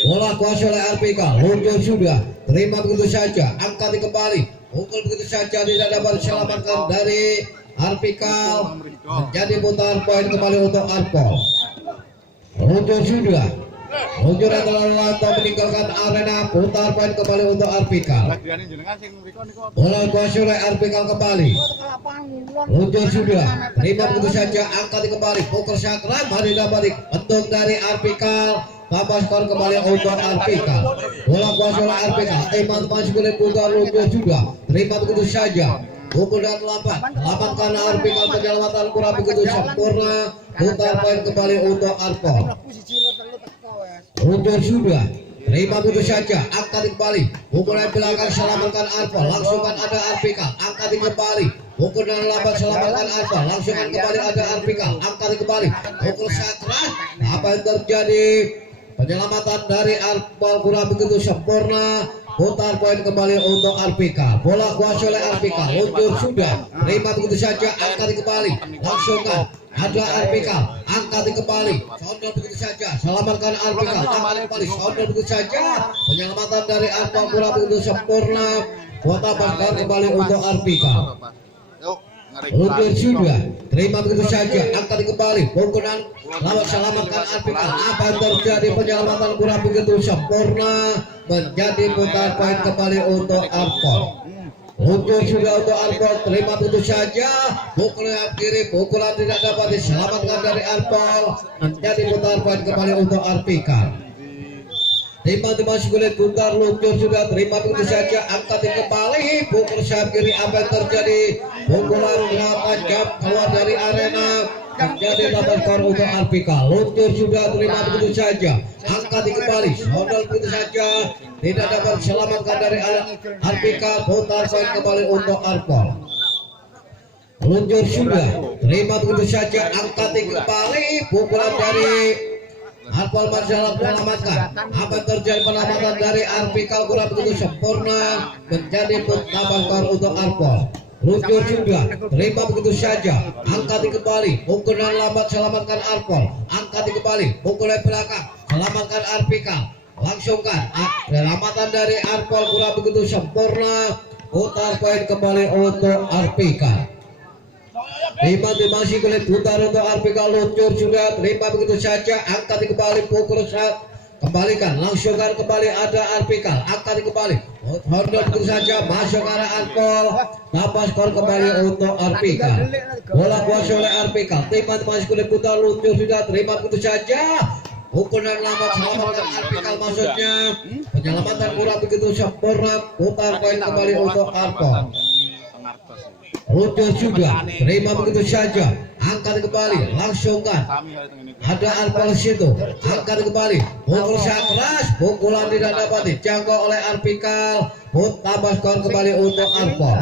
Bola kuasa oleh Arpika, luncur sudah, terima begitu saja, angkat kembali, pukul begitu saja tidak dapat diselamatkan dari Arpika, menjadi putar poin kembali untuk Arpol. Luncur sudah, luncur yang terlalu lantang meninggalkan arena, putar poin kembali untuk Arpika. Bola kuasa oleh Arpika kembali. Luncur sudah, terima begitu saja, angkat kembali, pukul sakram, hari dapat bentuk dari Arpika, tambah skor kembali untuk Arpika. Bola kuasa oleh Arpika, teman-teman sekalian putar luncur sudah, terima begitu saja, pukul dan lambat, karena Arpika penyelamatan kurang begitu sempurna, putar poin kembali untuk Arpol. Luncur sudah, terima begitu saja, angkat kembali, pukulan belakang selamatkan Arpol, langsungkan ada Arpika, angkat kembali, pukul dan lambat selamatkan Arpol, langsungkan kembali ada Arpika, angkat kembali, pukul sakral, apa yang terjadi? Penyelamatan dari Arpol kurang begitu sempurna, putar poin kembali untuk Arpika. Bola kuasa oleh Arpika, luncur sudah, terima begitu saja, angkat kembali, langsungkan ada Arpika, angkat kembali, sondor begitu saja, selamatkan Arpika, angkat kembali, sondor begitu saja, penyelamatan dari Arpol kurang begitu sempurna, kuota bakar kembali untuk Arpika. Luncur sudah, terima begitu saja, angkat kembali, pukulan lawan selamatkan Arpika. Apa yang terjadi? Penyelamatan kurang begitu sempurna, menjadi putar poin kembali untuk Arpol. Luncur sudah untuk Arpol, terima begitu saja, pukulan kiri, pukulan tidak dapat diselamatkan dari Arpol, menjadi putar poin kembali untuk Arpika. Teman-teman sekalian putar luncur sudah, terima begitu saja, angkat kembali, pukul sayap kiri, apa yang terjadi? Pukulan tajam keluar dari arena, menjadi tambah skor untuk Arpika. Luncur sudah, terima begitu saja, angkat kembali, sondol begitu saja, tidak dapat diselamatkan dari Arpika, putar poin kembali untuk Arpol. Luncur sudah, terima begitu saja, angkat kembali, pukulan dari Arpol masalah menyelamatkan. Apa yang terjadi? Penyelamatan dari Arpika kurang begitu sempurna, menjadi tambah skor untuk Arpol. Luncur sudah, terima begitu saja, angkat kembali, pukul dan lambat selamatkan Arpol, angkat kembali, pukul dari belakang, selamatkan Arpika, langsungkan, penyelamatan dari Arpol kurang begitu sempurna, putar poin kembali untuk Arpika. Masih kulit putar untuk Arpika, luncur sudah, terima begitu saja, angkat kembali, pukul kembalikan, langsungkan kembali ada Arpikal, angkat kembali. Honda begitu saja masuk arah Arpol, tambah skor kembali untuk Arpikal. Bola kuasai oleh Arpikal, timnas masih kulit putar luncur sudah terima begitu saja. Pukulan lama selamatkan Arpikal maksudnya. Penyelamatan kurang begitu sempurna, putar poin kembali untuk Arpol. Luncur sudah terima begitu saja, angkat kembali, langsungkan. Ada Arpol situ, angkat kembali, pukul sangat keras, pukulan tidak dapat dijangkau oleh Arpikal, tambah skor kembali untuk Arpol.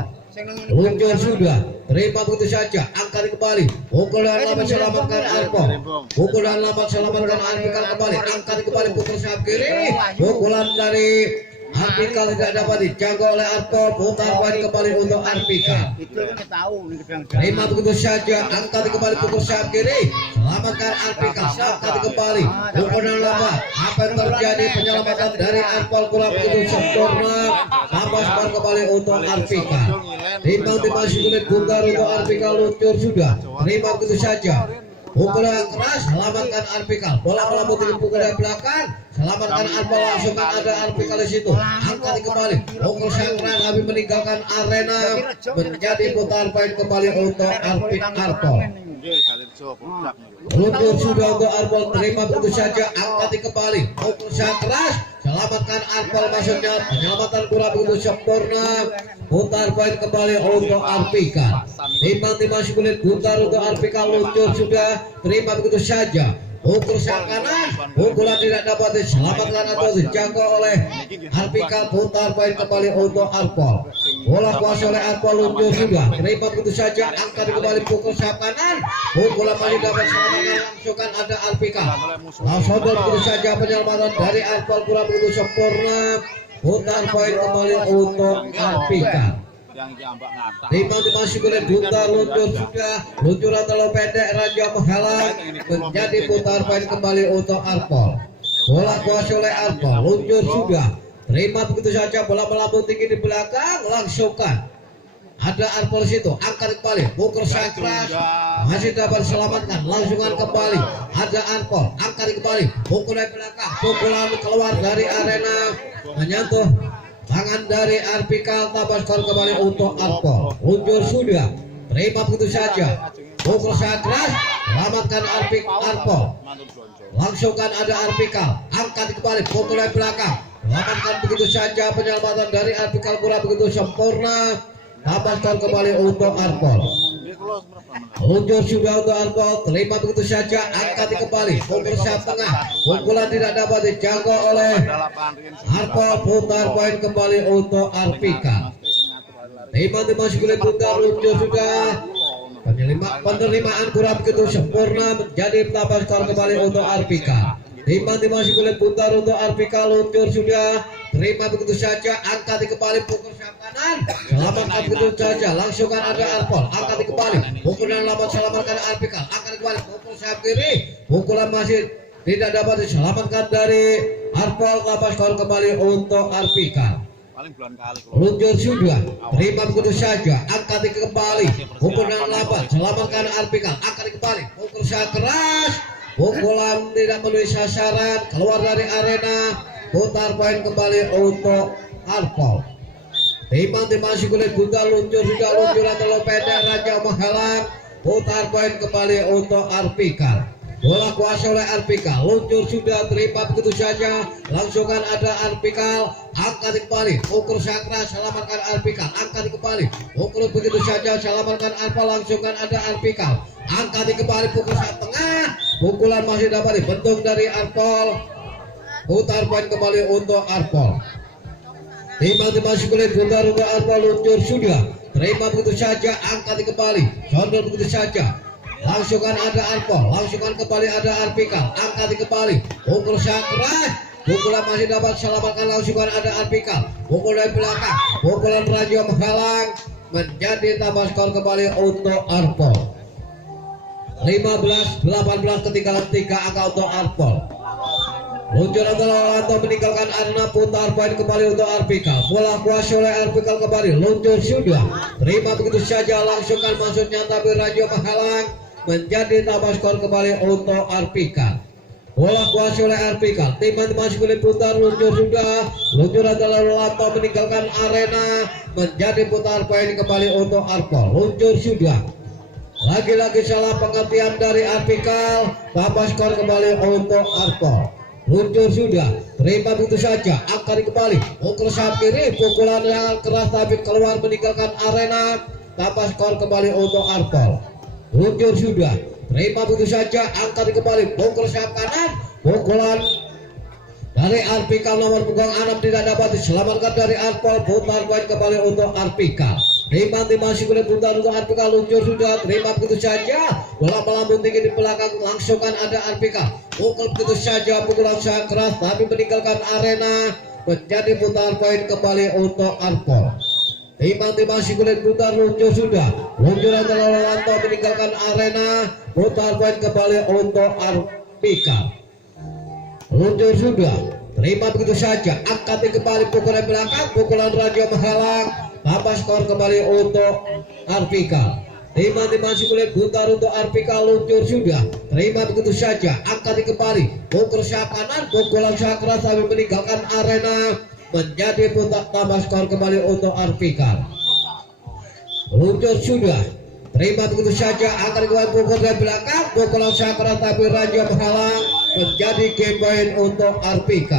Luncur sudah, terima begitu saja, angkat kembali, pukulan lama selamatkan Arpol, pukulan lama selamatkan Arpikal kembali, angkat kembali pukul sayap kiri, pukulan dari Arpikal tidak dapat dijangkau oleh Arpol, putar poin kembali untuk Arpikal. Itu kan tahu nih kedang. Terima begitu saja, angkat kembali pukul sayap kiri, selamatkan Arpikal, angkat kembali, pukulan lama, apa yang terjadi penyelamatan dari Arpol kurang begitu sempurna, tambah skor kembali untuk Arpikal. Timbang masih kulit putar untuk Arpikal, luncur sudah, terima begitu saja. Pukulan keras, selamatkan Arpikal. Bola melambung pukul dari belakang, selamatkan Arpol, langsungkan ada Arpikal di situ. Angkat kembali, pukul sangat habis meninggalkan arena, menjadi putar poin kembali untuk Arpol. Luncur sudah untuk Arpol, terima begitu saja, angkat kembali, pukul sangat keras, selamatkan Arpol maksudnya, penyelamatan kurang begitu sempurna, putar poin kembali untuk Arpikal. Timbang masih kulit putar untuk Arpikal, luncur sudah, terima begitu saja. Pukul sang kanan, pukulan tidak dapat diselamatkan atau dijangkau oleh Arpikal, putar poin kembali untuk Arpol. Bola kuasai oleh Arpol, luncur sudah, terima begitu saja, angkat kembali pukul sang kanan, pukulan masih dapat diselamatkan, langsungkan ada Arpikal. Langsung begitu saja penyelamatan dari Arpol kurang begitu sempurna, putar poin kembali untuk Arpikal. Timbang masih boleh putar, luncur sudah, luncuran terlalu pendek, Raja menghalang, menjadi putar poin kembali untuk Arpol. Bola kuasai oleh Arpol, luncur sudah, terima begitu saja, bola melambung tinggi di belakang, langsungkan. Ada Arpol situ, angkat kembali, pukul sakras, masih dapat diselamatkan, langsungkan kembali. Ada Arpol, angkat kembali, pukul dari belakang, pukulan keluar dari arena, menyentuh tangan dari Arpikal, tambah skor kembali untuk Arpol. Luncur sudah, terima begitu saja, pukul sakras, selamatkan Arpol. Langsungkan ada Arpikal, angkat kembali, pukul dari belakang, selamatkan begitu saja, penyelamatan dari Arpikal kurang begitu sempurna, tambah skor kembali untuk Arpol. Luncur sudah untuk Arpol, terima begitu saja, angkat kembali, pukul sayap tengah, pukulan tidak dapat dijangkau oleh Arpol, putar poin kembali untuk Arpikal. Timbang masih boleh putar, luncur sudah, penerimaan kurang begitu sempurna, menjadi tambah skor kembali untuk Arpikal. Timbang masih boleh putar untuk Arpikal, luncur sudah, terima begitu saja, angkat kembali pukul sayap kanan, selamatkan begitu saja, langsungkan ada Arpol, angkat kembali, pukulan lama selamatkan Arpikal, angkat kembali pukul sayap kiri, pukulan masih tidak dapat diselamatkan dari Arpol, tambah skor kembali untuk Arpikal. Luncur sudah, terima begitu saja, angkat kembali, pukulan lama selamatkan Arpikal, angkat kembali, pukul sangat keras, pukulan tidak melalui sasaran, keluar dari arena, putar poin kembali untuk Arpol. Timbang masih kulit putar, luncur sudah, luncuran terlalu pendek, Raja menghalang, putar poin kembali untuk Arpikal. Bola kuasai oleh Arpikal, luncur sudah, terima begitu saja, langsungkan ada Arpikal, angkat kembali, pukul sakras, selamatkan Arpikal, angkat kembali, pukul begitu saja, selamatkan Arpol, langsungkan ada Arpikal, angkat kembali pukul saat tengah, pukulan masih dapat dibentuk dari Arpol, putar poin kembali untuk Arpol. Timbang masih boleh putar untuk Arpol, luncur sudah, terima begitu saja, angkat kembali, sondol begitu saja, langsungkan ada Arpol, langsungkan kembali ada Arpikal, angkat kembali, pukul sakras, pukulan masih dapat selamatkan, langsungkan ada Arpikal, pukul dari belakang, pukulan Raja menghalang, menjadi tambah skor kembali untuk Arpol. 15-18, ketinggalan 3 angka untuk Arpol. Luncur atau meninggalkan arena, putar poin kembali untuk Arpikal. Bola kuasai oleh Arpikal kembali, luncur sudah, terima begitu saja, langsungkan maksudnya tapi Raja menghalang, menjadi tambah skor kembali untuk Arpikal. Bola kuasai oleh RPK. Tim masih boleh putar, luncur sudah. Luncur adalah lampau meninggalkan arena. Menjadi putar poin kembali untuk Arpol. Luncur sudah. Lagi-lagi salah pengertian dari RPK. Tambah skor kembali untuk Arpol. Luncur sudah, terima begitu saja, angkat kembali, pukul sayap kiri, pukulan yang keras tapi keluar meninggalkan arena, tambah skor kembali untuk Arpol. Luncur sudah, terima begitu saja, angkat kembali, pukul sayap kanan, pukulan dari RPK nomor punggung 6 tidak dapat diselamatkan dari Arpol, putar poin kembali untuk RPK. Terima masih boleh putar untuk RPK, luncur sudah, terima begitu saja, bola melambung tinggi di belakang, langsungkan ada RPK, pukul begitu saja, pukulan sangat keras tapi meninggalkan arena, menjadi putar poin kembali untuk Arpol. Terima masih boleh putar, luncur sudah, luncur adalah Lawanto meninggalkan arena, putar poin kembali untuk RPK. Luncur sudah, terima begitu saja, angkat kembali pukulan belakang, pukulan Raja menghalang, tambah skor kembali untuk RPK. Terima masih boleh putar untuk RPK, luncur sudah, terima begitu saja, angkat kembali, pukul sayap kanan, pukulan sangat keras tapi meninggalkan arena, menjadi putar tambah skor kembali untuk RPK. Luncur sudah, terima begitu saja, angkat kembali pukul dari belakang, pukulan sangat keras tapi Raja menghalang, menjadi game point untuk RPK.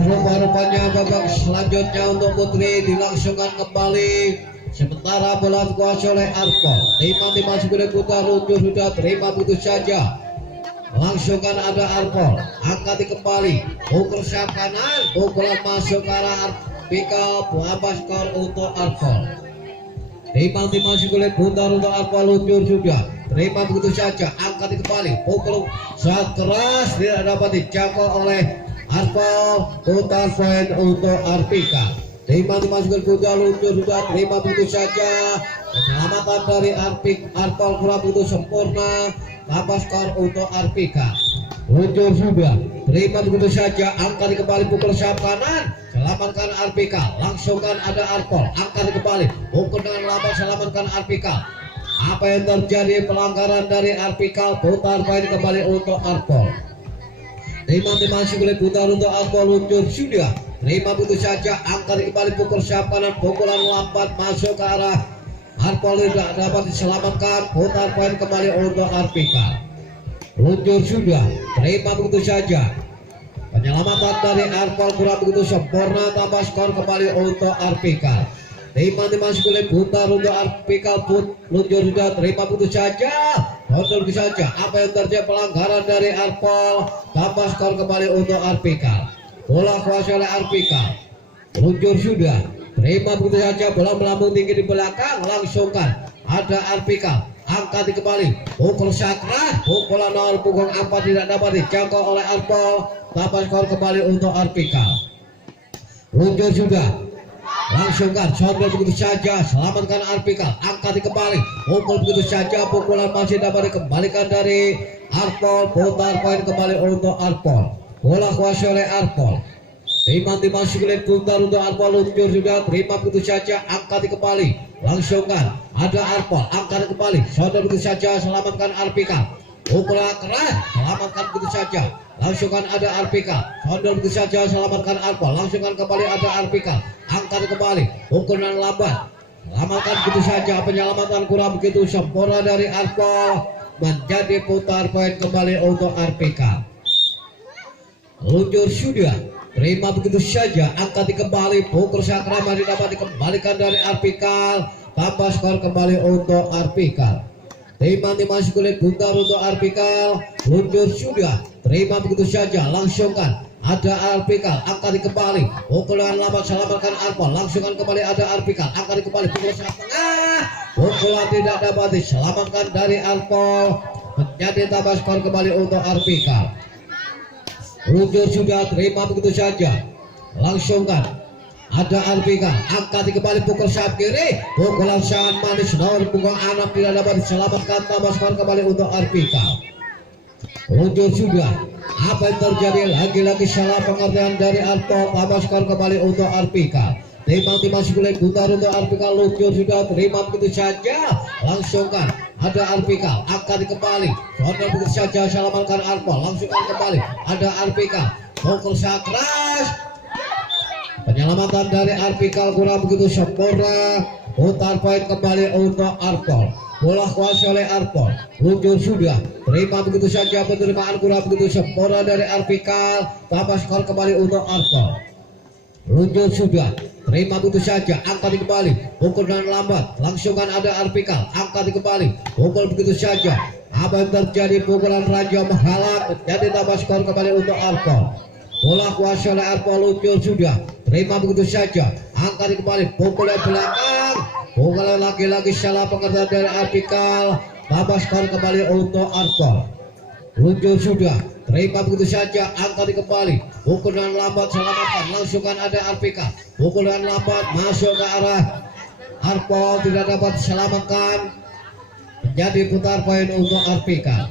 Rupa-rupanya babak selanjutnya untuk putri dilangsungkan kembali, sementara bola dikuasai oleh Arpol. Terima masih boleh putar, luncur sudah, terima begitu saja, langsungkan ada Arpol, angkat kembali, pukul sayap kanan, pukulan masuk ke arah RPK, tambah skor untuk Arpol. Terima masih boleh putar untuk Arpol, luncur sudah, terima begitu saja, angkat kembali, pukul sangat keras tidak dapat dijangkau oleh Arpol, putar poin untuk RPK. Terima masuk putar, luncur sudah, terima begitu saja, penyelamatan dari Arpol kurang begitu sempurna, tambah skor untuk RPK. Luncur sudah, terima begitu saja, angkat kembali, pukul sayap kanan, selamatkan RPK, langsungkan ada Arpol, angkat kembali, pukul dengan lambat, selamatkan RPK. Apa yang terjadi, pelanggaran dari RPK, putar poin kembali untuk Arpol. Terima masih boleh putar untuk Arpol, luncur sudah, terima begitu saja, angkat kembali, pukul sayap kanan, pukulan lambat masuk ke arah Arpol, tidak dapat diselamatkan, putar poin kembali untuk RPK. Luncur sudah, terima begitu saja, penyelamatan dari Arpol kurang begitu sempurna, tambah skor kembali untuk RPK. Terima masih boleh putar untuk RPK, luncur sudah, terima begitu saja, kontrol saja, apa yang terjadi, pelanggaran dari Arpol, tambah skor kembali untuk RPK. Bola kuasai oleh RPK, luncur sudah, terima begitu saja, bola melambung tinggi di belakang, langsungkan ada RPK, angkat kembali, pukul sakra, pukulan nol punggung 4 tidak dapat dijangkau oleh Arpol, tambah skor kembali untuk RPK. Luncur sudah, langsungkan, sondel begitu saja, selamatkan RPK, angkat kembali, pukul begitu saja, pukulan masih dapat dikembalikan dari Arpol, putar poin kembali untuk Arpol. Bola kuasai oleh Arpol. Terima masih boleh putar untuk Arpol, luncur sudah, terima begitu saja, angkat kembali, langsungkan ada Arpol, angkat kembali, sondel begitu saja, selamatkan RPK, pukulan keras, selamatkan begitu saja, langsungkan ada RPK, sondel begitu saja, selamatkan Arpol, langsungkan kembali ada RPK, angkat kembali, pukulan lambat, selamatkan begitu saja, penyelamatan kurang begitu sempurna dari Arpol, menjadi putar poin kembali untuk RPK. Luncur sudah, terima begitu saja, angkat kembali, pukul sakra masih dapat dikembalikan dari RPK, tambah skor kembali untuk RPK. Terima masuk oleh putar untuk Arpikal. Luncur sudah. Terima begitu saja. Langsungkan. Ada Arpikal. Angkat kembali. Pukulan lambat selamatkan Arpol. Langsungkan kembali ada Arpikal. Angkat kembali. Pukul saat tengah. Pukulan tidak dapat diselamatkan dari Arpol. Menjadi tambah skor kembali untuk Arpikal. Luncur sudah. Terima begitu saja. Langsungkan. Ada Arpikal, angkat kembali pukul saat kiri, pukulan sangat manis nomor punggung 6 tidak dapat diselamatkan, tambah skor kembali untuk Arpikal. Luncur sudah, apa yang terjadi? Lagi-lagi salah pengertian dari Arpol, tambah skor kembali untuk Arpikal. Timang dimasuki oleh putar untuk Arpikal. Luncur sudah, terima begitu saja, langsungkan. Ada Arpikal, angkat kembali, soalnya begitu saja selamatkan Arpol, langsungkan kembali. Ada Arpikal, pukul sangat keras. Penyelamatan dari Arpikal kurang begitu sempurna. Putar poin kembali untuk Arpol. Bola kuasai oleh Arpol. Luncur sudah. Terima begitu saja, penerimaan kurang begitu sempurna dari Arpikal. Tambah skor kembali untuk Arpol. Luncur sudah. Terima begitu saja. Angkat kembali. Pukul dan lambat. Langsungkan ada Arpikal. Angkat kembali. Pukul begitu saja. Apa yang terjadi? Pukulan Raja menghalang. Jadi tambah skor kembali untuk Arpol. Bola kuasai oleh Arpol. Luncur sudah. Terima begitu saja. Angkat kembali. Pukul dari belakang. Pukul lagi-lagi salah pengertian dari Arpikal. Tambah skor kembali untuk Arpol. Luncur sudah. Terima begitu saja. Angkat kembali. Pukul dan lambat selamatkan. Langsungkan ada Arpikal. Pukul dan lambat masuk ke arah Arpol. Tidak dapat diselamatkan. Menjadi putar poin untuk Arpikal.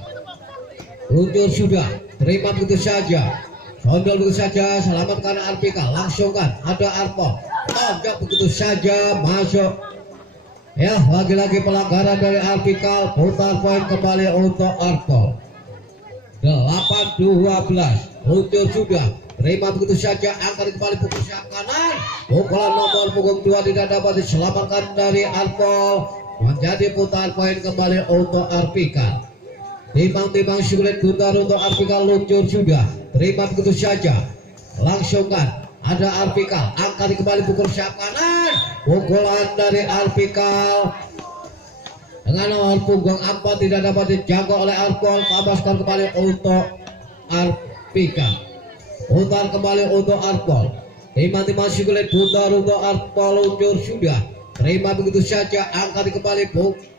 Luncur sudah. Terima begitu saja. Sondol begitu saja, selamatkan Arpikal. Langsungkan ada Arpol. Tonjok begitu saja masuk. Ya, lagi-lagi pelanggaran dari Arpikal. Putar poin kembali untuk Arpol. 8-12. Luncur sudah. Terima begitu saja, angkat kembali pukul sayap kanan. Pukulan nomor punggung 2 tidak dapat diselamatkan dari Arpol. Menjadi putar poin kembali untuk Arpikal. Timbang-timbang sulit putar untuk Arpikal. Luncur sudah. Terima begitu saja. Langsungkan. Ada Arpikal. Angkat kembali pukul sayap kanan. Pukulan dari Arpikal. Dengan nomor punggung 4 tidak dapat dijangkau oleh Arpol. Tambah skor kembali untuk Arpikal. Putar kembali untuk Arpol. Timbang-timbang sulit putar untuk Arpol. Luncur sudah. Terima begitu saja. Angkat kembali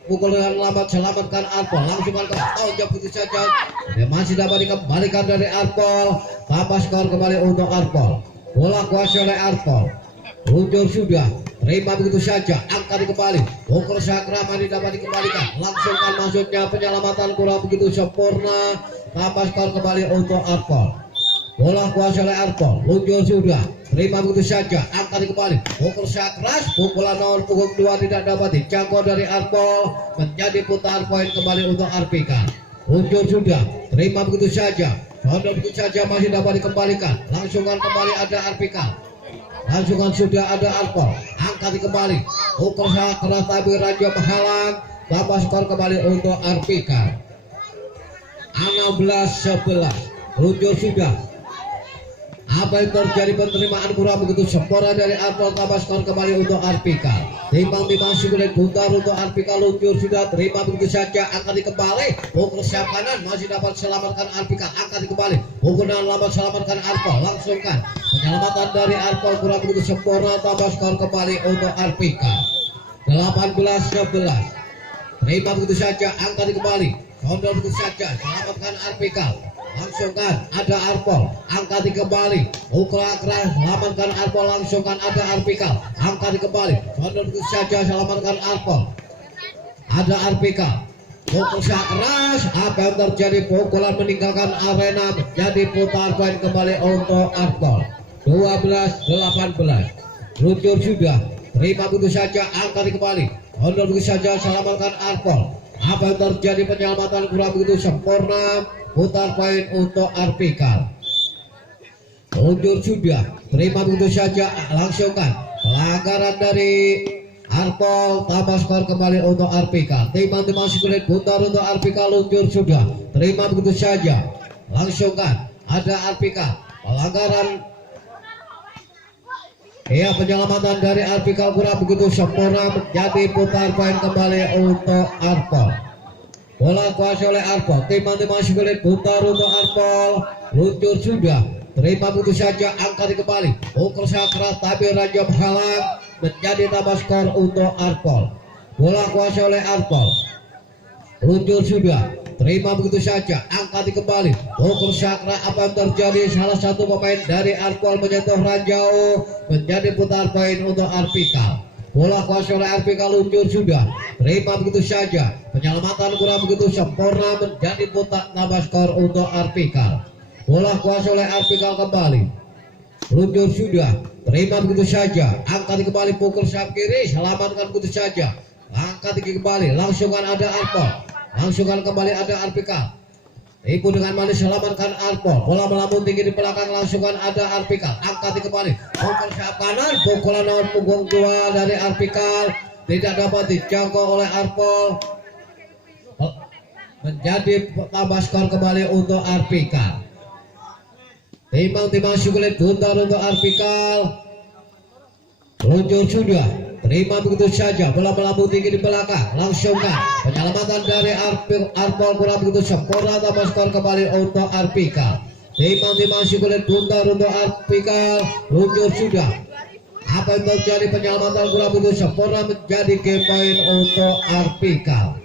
pukul dengan lambat, selamatkan Arpol. Langsungkan ke tonjok begitu saja. Dia masih dapat dikembalikan dari Arpol. Tambah skor kembali untuk Arpol. Bola kuasai oleh Arpol. Luncur sudah. Terima begitu saja. Angkat kembali. Pukul sakrama dapat dikembalikan. Langsungkan masuknya, penyelamatan kurang begitu sempurna. Tambah skor kembali untuk Arpol. Bola kuasai oleh Arpol. Luncur sudah. Terima begitu saja. Angkat kembali. Pukul keras. Pukulan nomor punggung 2 tidak dapat dijangkau dari Arpol. Menjadi putar poin kembali untuk Arpikal. Luncur sudah. Terima begitu saja. Sondol begitu saja masih dapat dikembalikan. Langsungkan kembali ada Arpikal. Langsungkan sudah ada Arpol. Angkat kembali. Pukul keras tapi Raja menghalang. Tambah skor kembali untuk Arpikal. 16-11. Luncur sudah. Apa yang terjadi? Penerimaan kurang begitu sempurna dari Arpol. Tambah skor kembali untuk Arpikal. Timbang-timbang sulit putar untuk Arpikal. Luncur sudah. Terima begitu saja. Angkat kembali. Pukul sayap kanan masih dapat selamatkan Arpikal. Angkat kembali. Pukul dan lambat selamatkan Arpol. Langsungkan. Penyelamatan dari Arpol kurang begitu sempurna. Tambah skor kembali untuk Arpikal. 18-11. Terima begitu saja. Angkat kembali. Sondol begitu saja. Selamatkan Arpikal. Langsungkan ada Arpol. Angkat kembali. Pukul keras. Selamatkan Arpol. Langsungkan ada Arpikal. Angkat kembali. Sondol begitu saja. Selamatkan Arpol. Ada Arpikal. Pukul keras. Apa yang terjadi? Pukulan meninggalkan arena. Menjadi putar poin kembali untuk Arpol. 12-18. Luncur sudah. Terima begitu saja. Angkat kembali. Sondol begitu saja. Selamatkan Arpol. Apa yang terjadi? Penyelamatan kurang begitu sempurna. Putar poin untuk Arpikal. Luncur sudah. Terima begitu saja. Langsungkan. Pelanggaran dari Arpol. Tambah skor kembali untuk Arpikal. Timbang-timbang sulit putar untuk Arpikal. Luncur sudah. Terima begitu saja. Langsungkan. Ada Arpikal. Pelanggaran. Ya, penyelamatan dari Arpikal kurang begitu sempurna. Menjadi putar poin kembali untuk Arpol. Bola kuasai oleh Arpol. Timbang masuk oleh putar untuk Arpol. Luncur sudah. Terima begitu saja, angkat kembali. Pukul sakral tapi Raja menghalang, menjadi tambah skor untuk Arpol. Bola kuasai oleh Arpol. Luncur sudah. Terima begitu saja, angkat kembali. Pukul sakral, apa yang terjadi? Salah satu pemain dari Arpol menyentuh ranjau, menjadi putar poin untuk Arpikal. Bola kuasai oleh Arpikal, luncur sudah. Terima begitu saja. Penyelamatan kurang begitu sempurna, menjadi putar tambah skor untuk Arpikal. Bola kuasai oleh Arpikal kembali. Luncur sudah. Terima begitu saja. Angkat kembali, pukul sayap kiri. Selamatkan begitu saja. Angkat kembali. Langsungan ada Arpol. Langsungan kembali ada Arpikal. Ibu dengan manis selamatkan Arpol. Bola melambung tinggi di belakang. Langsungan ada Arpikal. Angkat kembali. Pukul sayap kanan. Pukulan nomor punggung 2 dari Arpikal. Tidak dapat dijangkau oleh Arpol. Menjadi tambah skor kembali untuk Arpikal. Timbang sukulit putar untuk Arpikal. Luncur sudah. Terima begitu saja. Bola melambung tinggi di belakang. Langsungkan. Penyelamatan dari Arpol kurang begitu sempurna. Tambah skor kembali untuk Arpikal. Timbang sukulit putar untuk Arpikal. Luncur sudah. Apa yang terjadi? Penyelamatan kurang begitu sempurna, menjadi game point untuk Arpikal.